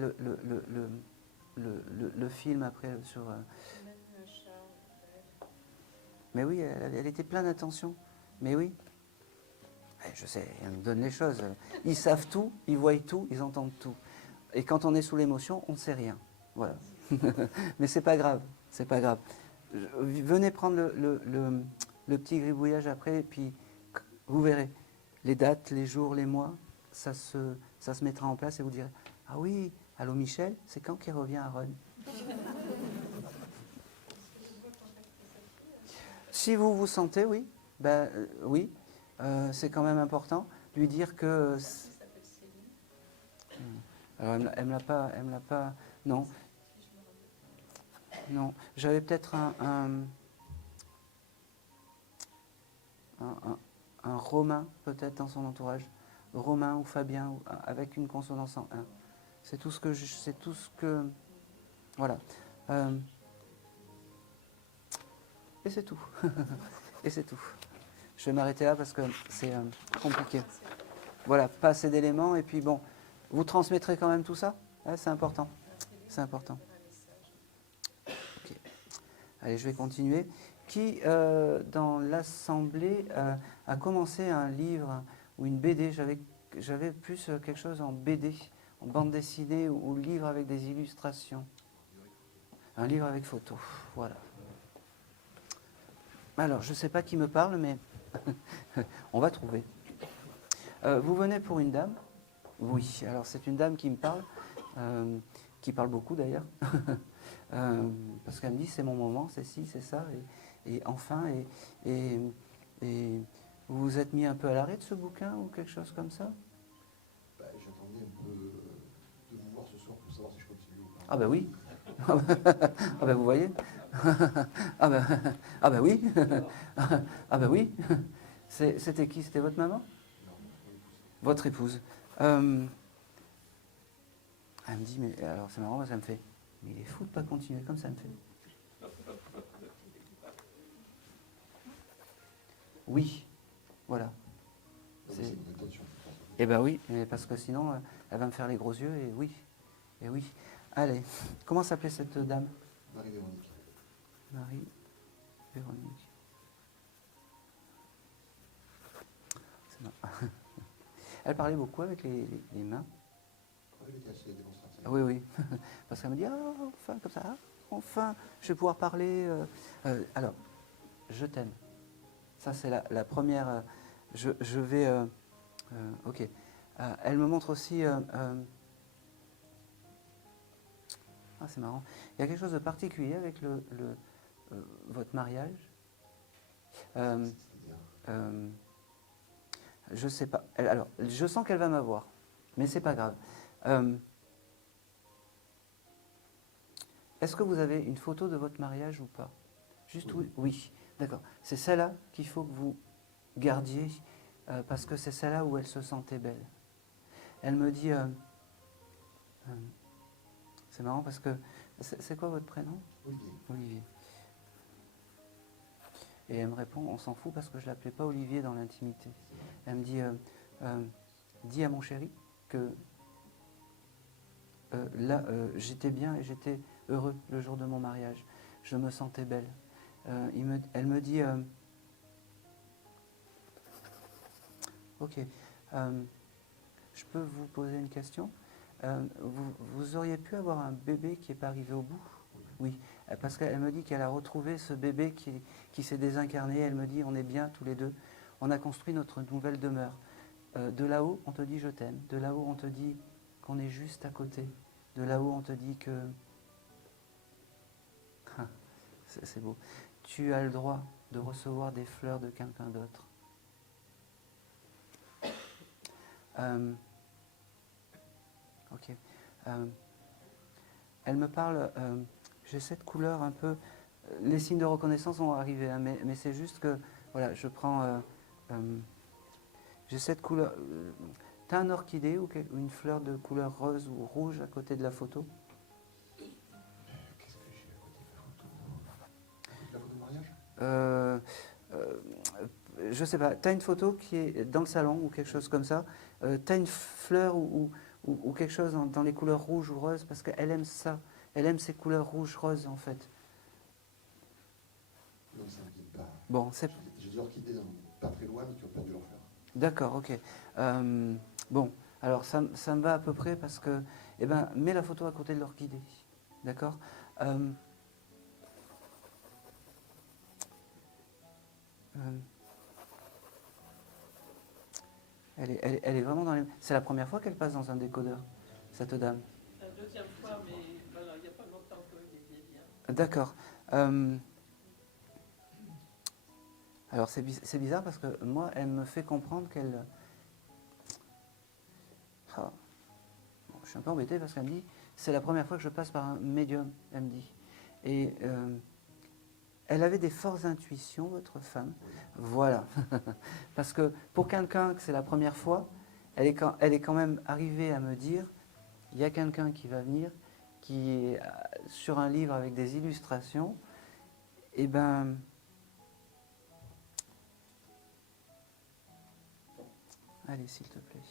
le film après sur... J'ai même eu un chat belle. Mais oui, elle était pleine d'attention. Mais oui. Je sais, elle me donne les choses. Ils savent tout, ils voient tout, ils entendent tout. Et quand on est sous l'émotion, on ne sait rien. Voilà. Mais c'est pas grave, c'est pas grave. Venez prendre le petit gribouillage après, et puis vous verrez. Les dates, les jours, les mois, ça se mettra en place et vous direz, ah oui, allô Michel, c'est quand qu'il revient à Rome? Si vous vous sentez, oui, ben oui, c'est quand même important. Lui dire que... Elle s'appelle Céline. Alors elle me l'a pas, non. Non, j'avais peut-être un Romain peut-être dans son entourage, Romain ou Fabien avec une consonance en 1. C'est tout ce que voilà. Et c'est tout. Et c'est tout. Je vais m'arrêter là parce que c'est compliqué. Voilà, pas assez d'éléments. Et puis bon, vous transmettrez quand même tout ça? Ouais, c'est important. C'est important. Ok. Allez, je vais continuer. Qui, dans l'Assemblée, a commencé un livre ou une BD? J'avais plus quelque chose en BD, en bande dessinée ou livre avec des illustrations. Un livre avec photo, voilà. Alors, je ne sais pas qui me parle, mais on va trouver. Vous venez pour une dame? Oui, alors c'est une dame qui me parle, qui parle beaucoup d'ailleurs, parce qu'elle me dit c'est mon moment, c'est ci, c'est ça, et enfin, et vous vous êtes mis un peu à l'arrêt de ce bouquin ou quelque chose comme ça? Bah, j'attendais un peu de vous voir ce soir pour savoir si je continue ou pas. Ah ben oui. Ah ben vous voyez. Ah ben oui. Ah ben oui. C'était qui? C'était votre maman? Non, Votre épouse. Elle me dit, mais alors c'est marrant, ça me fait, mais il est fou de pas continuer comme ça me fait. Oui, voilà. c'est mon intention. Eh ben oui, mais parce que sinon, elle va me faire les gros yeux, et oui. Et oui. Allez, comment s'appelait cette dame? Marie-Véronique. Marie-Véronique. C'est marrant. Elle parlait beaucoup avec les mains. Elle était assez démonstrative. Oui, oui. Parce qu'elle me dit, ah, enfin, comme ça, ah, enfin, je vais pouvoir parler. Alors, je t'aime. Ça, c'est la première. Je vais. Ok. Elle me montre aussi. Ah, c'est marrant. Il y a quelque chose de particulier avec votre mariage. Je sais pas. Alors, je sens qu'elle va m'avoir, mais c'est pas grave. Est-ce que vous avez une photo de votre mariage ou pas? Juste oui. Oui, d'accord. C'est celle-là qu'il faut que vous gardiez parce que c'est celle-là où elle se sentait belle. Elle me dit. C'est marrant parce que c'est quoi votre prénom? Olivier. Olivier. Et elle me répond, on s'en fout parce que je l'appelais pas Olivier dans l'intimité. Elle me dit, dis à mon chéri que là, j'étais bien et j'étais heureux le jour de mon mariage. Je me sentais belle. Elle me dit, ok, je peux vous poser une question? Vous auriez pu avoir un bébé qui n'est pas arrivé au bout? Oui, parce qu'elle me dit qu'elle a retrouvé ce bébé qui s'est désincarné. Elle me dit, on est bien tous les deux. On a construit notre nouvelle demeure. De là-haut, on te dit je t'aime. De là-haut, on te dit qu'on est juste à côté. De là-haut, on te dit que... Ah, c'est beau. Tu as le droit de recevoir des fleurs de quelqu'un d'autre. Ok. Elle me parle, j'ai cette couleur un peu... Les signes de reconnaissance vont arriver, hein, mais c'est juste que, voilà, je prends... j'ai cette couleur... T'as un orchidée ou une fleur de couleur rose ou rouge à côté de la photo? Qu'est-ce que j'ai à côté de la photo? La photo de mariage? Je sais pas, tu as une photo qui est dans le salon ou quelque chose comme ça, tu as une fleur ou quelque chose dans les couleurs rouges ou roses, parce qu'elle aime ça, elle aime ces couleurs rouges, roses en fait. Non, ça ne me guide pas. Bon, c'est... J'ai des orchidées pas très loin, mais qui ont perdu leurs fleurs. D'accord, ok. Bon, alors ça me va à peu près parce que, eh ben, mets la photo à côté de l'orchidée, d'accord? Elle est vraiment dans les... C'est la première fois qu'elle passe dans un décodeur, cette dame. La deuxième fois, mais voilà, il n'y a pas longtemps qu'Olivier vient. D'accord. Alors c'est bizarre parce que moi, elle me fait comprendre qu'elle... Ah. Bon, je suis un peu embêté parce qu'elle me dit, c'est la première fois que je passe par un médium, elle me dit. Et elle avait des fortes intuitions, votre femme. Voilà. Parce que pour quelqu'un que c'est la première fois, elle est quand même arrivée à me dire, il y a quelqu'un qui va venir, qui est sur un livre avec des illustrations, et ben, Allez, s'il te plaît.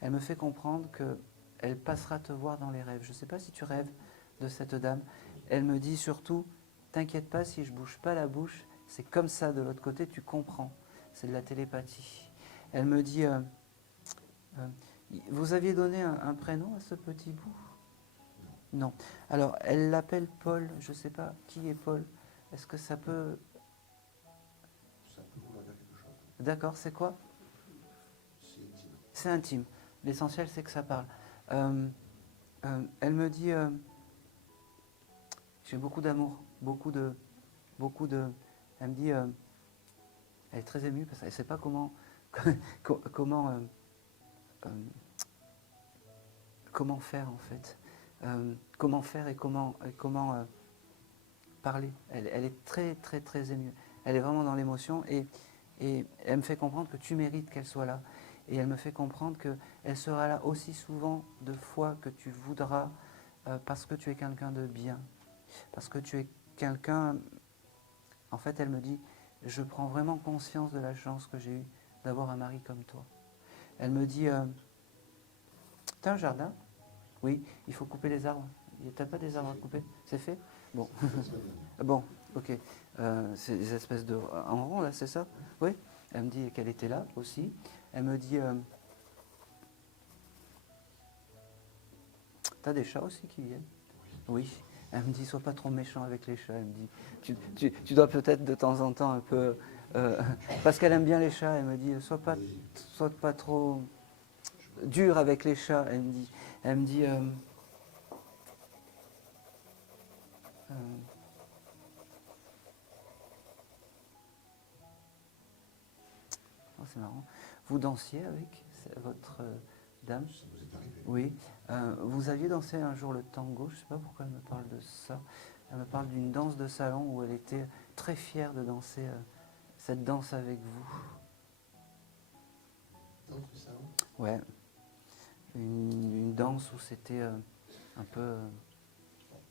Elle me fait comprendre qu'elle passera te voir dans les rêves. Je ne sais pas si tu rêves de cette dame. Elle me dit surtout, t'inquiète pas si je ne bouge pas la bouche, c'est comme ça de l'autre côté, tu comprends. C'est de la télépathie. Elle me dit, vous aviez donné un prénom à ce petit bout? Non. Alors, elle l'appelle Paul. Je ne sais pas qui est Paul. Est-ce que ça peut... Ça peut vouloir dire quelque chose. D'accord, c'est quoi? C'est intime. C'est intime. L'essentiel, c'est que ça parle. Elle me dit, j'ai beaucoup d'amour, beaucoup de... Elle me dit, elle est très émue parce qu'elle ne sait pas comment faire en fait. Comment faire et comment parler. Elle est très très très émue. Elle est vraiment dans l'émotion et elle me fait comprendre que tu mérites qu'elle soit là. Et elle me fait comprendre qu'elle sera là aussi souvent de fois que tu voudras parce que tu es quelqu'un de bien. Parce que tu es quelqu'un... En fait, elle me dit, je prends vraiment conscience de la chance que j'ai eue d'avoir un mari comme toi. Elle me dit, t'as un jardin? Oui, il faut couper les arbres. T'as pas des arbres à couper? C'est fait? Bon. Bon, ok. C'est des espèces de... En rond, là, c'est ça? Oui. Elle me dit qu'elle était là aussi. Elle me dit... T'as des chats aussi qui viennent? Oui. Elle me dit, sois pas trop méchant avec les chats. Elle me dit, tu dois peut-être de temps en temps un peu... parce qu'elle aime bien les chats, elle me dit, sois pas trop dur avec les chats. Elle me dit oh, c'est marrant. Vous dansiez avec votre dame? Ça vous est arrivé? Oui. Vous aviez dansé un jour le tango, je ne sais pas pourquoi elle me parle de ça. Elle me parle d'une danse de salon où elle était très fière de danser cette danse avec vous. Danse de salon? Ouais. Une danse où c'était un peu...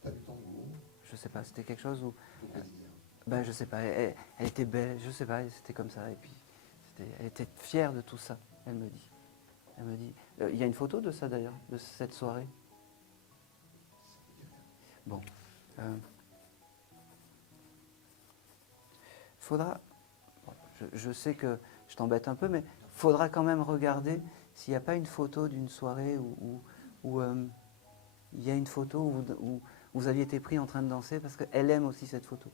Pas du tango. Je sais pas, c'était quelque chose où... Au brésilien. Ben, je sais pas, elle était belle, je sais pas, c'était comme ça. Et puis, elle était fière de tout ça, elle me dit. Elle me dit... Il y a une photo de ça d'ailleurs, de cette soirée. Bon. Faudra... Bon, je sais que je t'embête un peu, mais faudra quand même regarder s'il n'y a pas une photo d'une soirée où il y a une photo où vous aviez été pris en train de danser, parce qu'elle aime aussi cette photo.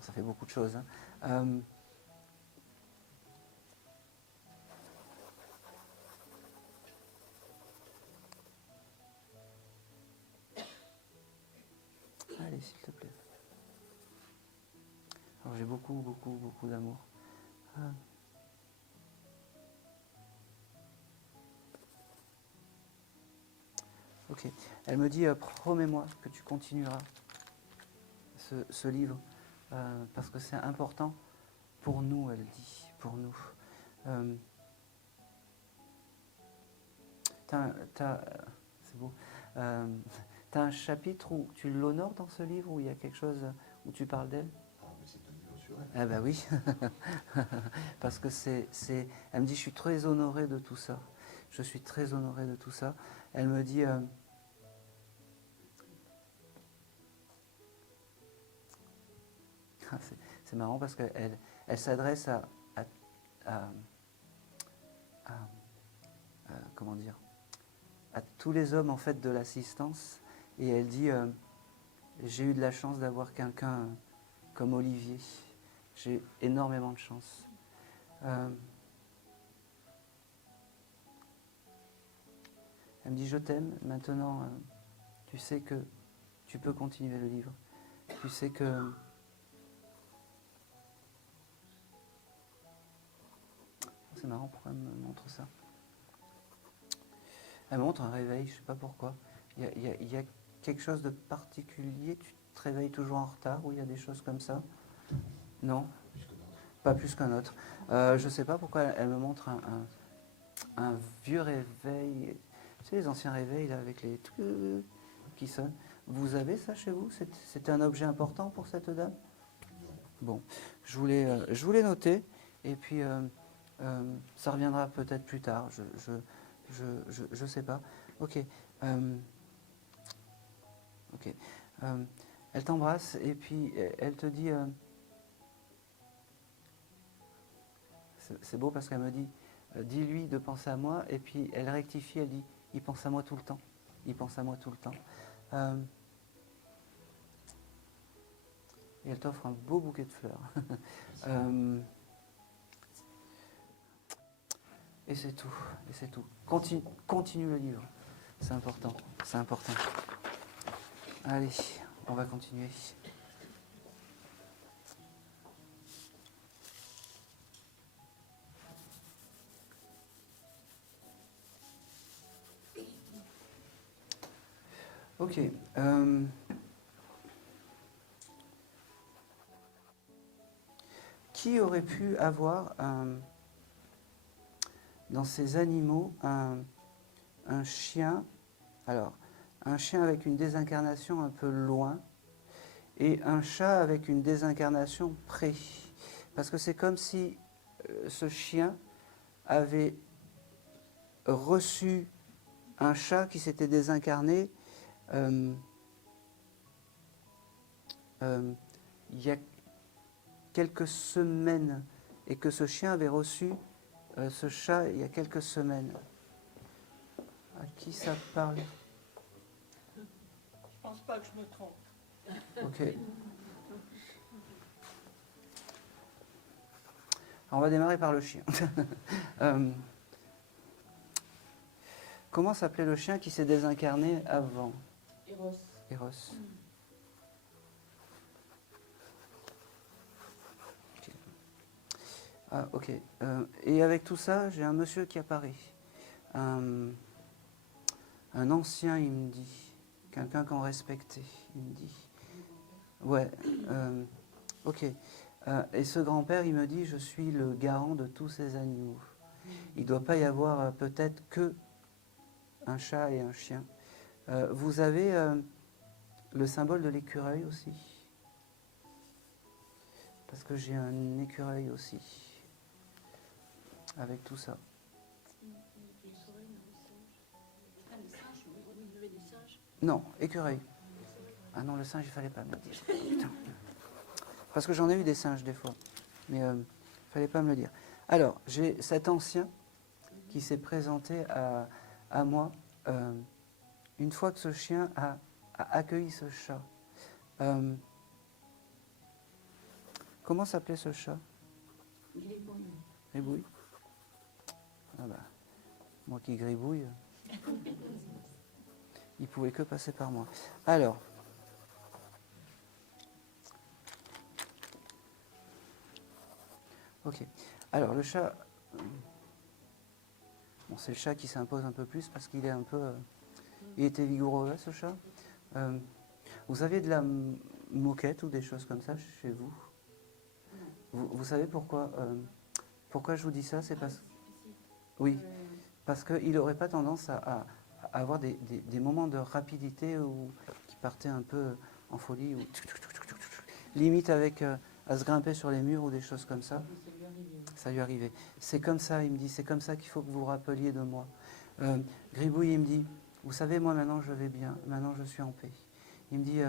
Ça fait beaucoup de choses. Hein. Allez, s'il te plaît. Alors j'ai beaucoup d'amour. Ok. Elle me dit, promets-moi que tu continueras ce livre, parce que c'est important pour nous, elle dit, pour nous. C'est beau. T'as un chapitre où tu l'honores dans ce livre, où il y a quelque chose où tu parles d'elle? Ah, mais c'est un livre sur elle. Ah ben oui, parce que elle me dit, je suis très honorée de tout ça. Je suis très honorée de tout ça. Elle me dit, c'est marrant parce qu'elle s'adresse comment dire, à tous les hommes en fait de l'assistance, et elle dit, j'ai eu de la chance d'avoir quelqu'un comme Olivier. J'ai énormément de chance. Elle me dit, je t'aime, maintenant tu sais que tu peux continuer le livre. Tu sais que... C'est marrant, pourquoi elle me montre ça? Elle me montre un réveil, je ne sais pas pourquoi. Il y a quelque chose de particulier? Tu te réveilles toujours en retard, ou il y a des choses comme ça? Non? Pas plus qu'un autre. Je ne sais pas pourquoi elle me montre un vieux réveil. Tu sais, les anciens réveils là, avec les qui sonnent. Vous avez ça chez vous? C'est un objet important pour cette dame? Bon, je voulais noter. Et puis, Ça reviendra peut-être plus tard, je sais pas. Ok. Ok. Elle t'embrasse et puis elle te dit... c'est beau parce qu'elle me dit, dis-lui de penser à moi, et puis elle rectifie, elle dit, il pense à moi tout le temps. Il pense à moi tout le temps. Et elle t'offre un beau bouquet de fleurs. Et c'est tout. Et c'est tout. Continue le livre. C'est important. C'est important. Allez, on va continuer. Ok. Qui aurait pu avoir dans ces animaux un chien, alors un chien avec une désincarnation un peu loin et un chat avec une désincarnation près? Parce que c'est comme si ce chien avait reçu un chat qui s'était désincarné il y a quelques semaines et que ce chien avait reçu ce chat il y a quelques semaines. À qui ça parle? Je pense pas que je me trompe. Ok. Alors on va démarrer par le chien. Comment s'appelait le chien qui s'est désincarné avant? Eros. Eros. Ok. Ah, ok. Et avec tout ça, j'ai un monsieur qui apparaît. Un ancien, il me dit. Quelqu'un qu'on respectait, il me dit. Ouais. Ok. Et ce grand-père, il me dit, je suis le garant de tous ces animaux. Il ne doit pas y avoir peut-être que un chat et un chien. Vous avez le symbole de l'écureuil aussi. Parce que j'ai un écureuil aussi. Avec tout ça. Non, écureuil. Ah non, le singe, il fallait pas me le dire. Putain. Parce que j'en ai eu des singes des fois. Mais il fallait pas me le dire. Alors, j'ai cet ancien qui s'est présenté à moi une fois que ce chien a accueilli ce chat. Comment s'appelait ce chat? Gribouille. Gribouille. Ah bah, moi qui gribouille, il pouvait que passer par moi. Alors, ok. Alors le chat, bon, c'est le chat qui s'impose un peu plus parce qu'il est un peu, il était vigoureux là, ce chat. Vous avez de la moquette ou des choses comme ça chez vous? Vous savez pourquoi je vous dis ça? C'est parce oui, parce qu'il n'aurait pas tendance à avoir des moments de rapidité où qui partaient un peu en folie, ou limite avec à se grimper sur les murs ou des choses comme ça. Ça lui arrivait. C'est comme ça, il me dit, c'est comme ça qu'il faut que vous vous rappeliez de moi. Gribouille, il me dit, vous savez, moi maintenant je vais bien, maintenant je suis en paix. Il me dit,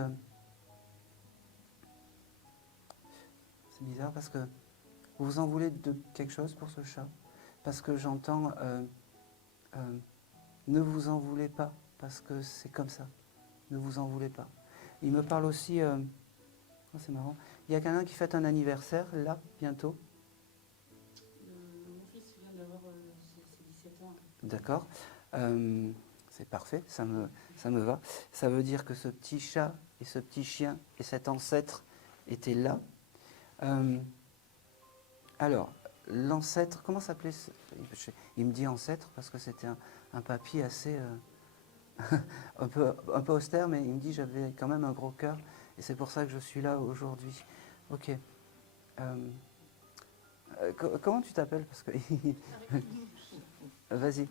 c'est bizarre parce que vous vous en voulez de quelque chose pour ce chat? Parce que j'entends, ne vous en voulez pas, parce que c'est comme ça. Ne vous en voulez pas. Il me parle aussi, oh, c'est marrant, il y a quelqu'un qui fête un anniversaire, là, bientôt. Mon fils vient d'avoir ses 17 ans. D'accord. C'est parfait, ça me va. Ça veut dire que ce petit chat et ce petit chien et cet ancêtre étaient là. Alors, l'ancêtre, comment s'appelait il me dit ancêtre parce que c'était un papy assez un peu austère, mais il me dit j'avais quand même un gros cœur et c'est pour ça que je suis là aujourd'hui. Ok. Comment tu t'appelles? Parce que vas-y.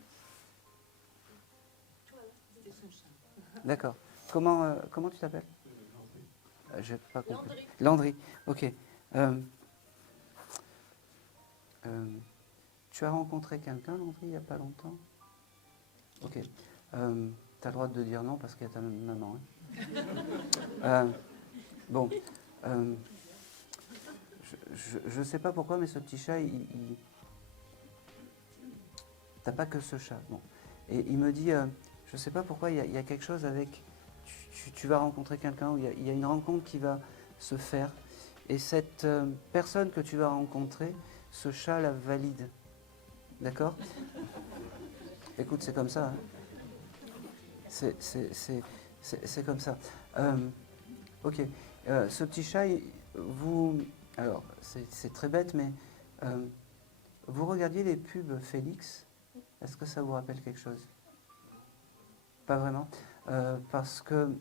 D'accord. Comment tu t'appelles? J'ai pas compris. Landry. Ok. Tu as rencontré quelqu'un, Landry, il n'y a pas longtemps? Ok. Tu as le droit de dire non parce qu'il y a ta maman. Hein. Bon. Je ne sais pas pourquoi, mais ce petit chat, t'as pas que ce chat. Bon. Et il me dit, je ne sais pas pourquoi, il y a quelque chose avec... Tu vas rencontrer quelqu'un, ou il y a une rencontre qui va se faire. Et cette personne que tu vas rencontrer, ce chat la valide. D'accord? Écoute, c'est comme ça. Hein. C'est comme ça. Ok. Ce petit chat, alors, c'est très bête, mais vous regardiez les pubs Félix? Est-ce que ça vous rappelle quelque chose? Pas vraiment. Parce que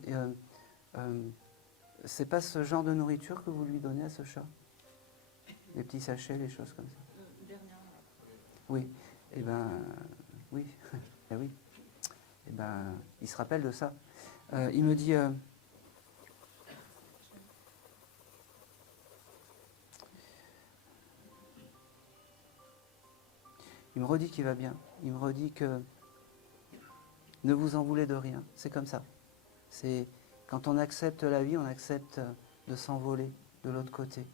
c'est pas ce genre de nourriture que vous lui donnez à ce chat? Les petits sachets, les choses comme ça? Oui. Eh ben, oui. Eh oui. Eh ben, il se rappelle de ça. Il me dit... il me redit qu'il va bien. Il me redit que ne vous en voulez de rien. C'est comme ça. C'est quand on accepte la vie, on accepte de s'envoler de l'autre côté.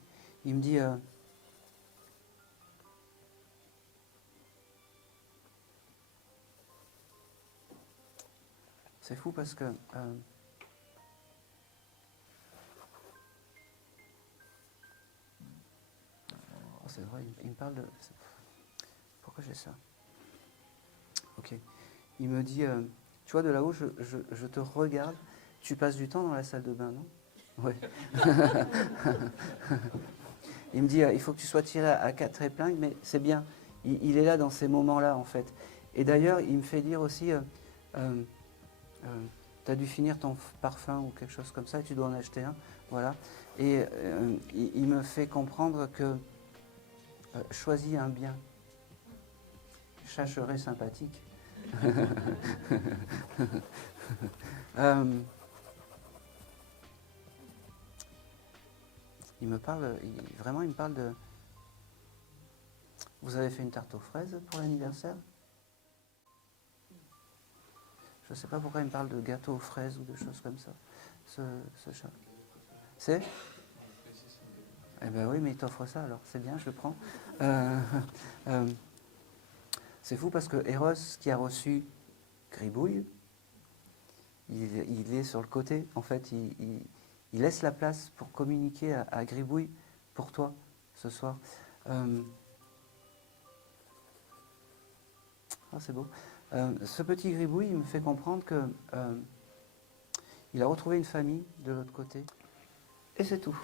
Il me dit... c'est fou parce que... oh, c'est vrai, il me parle de... Pourquoi j'ai ça? Ok. Il me dit, tu vois, de là-haut, je te regarde. Tu passes du temps dans la salle de bain, non? Ouais. Il me dit, il faut que tu sois tiré à 4 épingles, mais c'est bien. Il est là dans ces moments-là, en fait. Et d'ailleurs, il me fait dire aussi, tu as dû finir ton parfum ou quelque chose comme ça, et tu dois en acheter un. Voilà. Et il me fait comprendre que choisis un bien. Chacherais sympathique. Il me parle, vraiment il me parle de... Vous avez fait une tarte aux fraises pour l'anniversaire? Je ne sais pas pourquoi il me parle de gâteau aux fraises ou de choses comme ça, ce chat. C'est? Eh bien oui, mais il t'offre ça alors, c'est bien, je le prends. C'est fou parce que Eros, qui a reçu Gribouille, il est sur le côté. En fait, il laisse la place pour communiquer à Gribouille pour toi ce soir. Ah, c'est beau. Ce petit Gribouille, il me fait comprendre que il a retrouvé une famille de l'autre côté. Et c'est tout.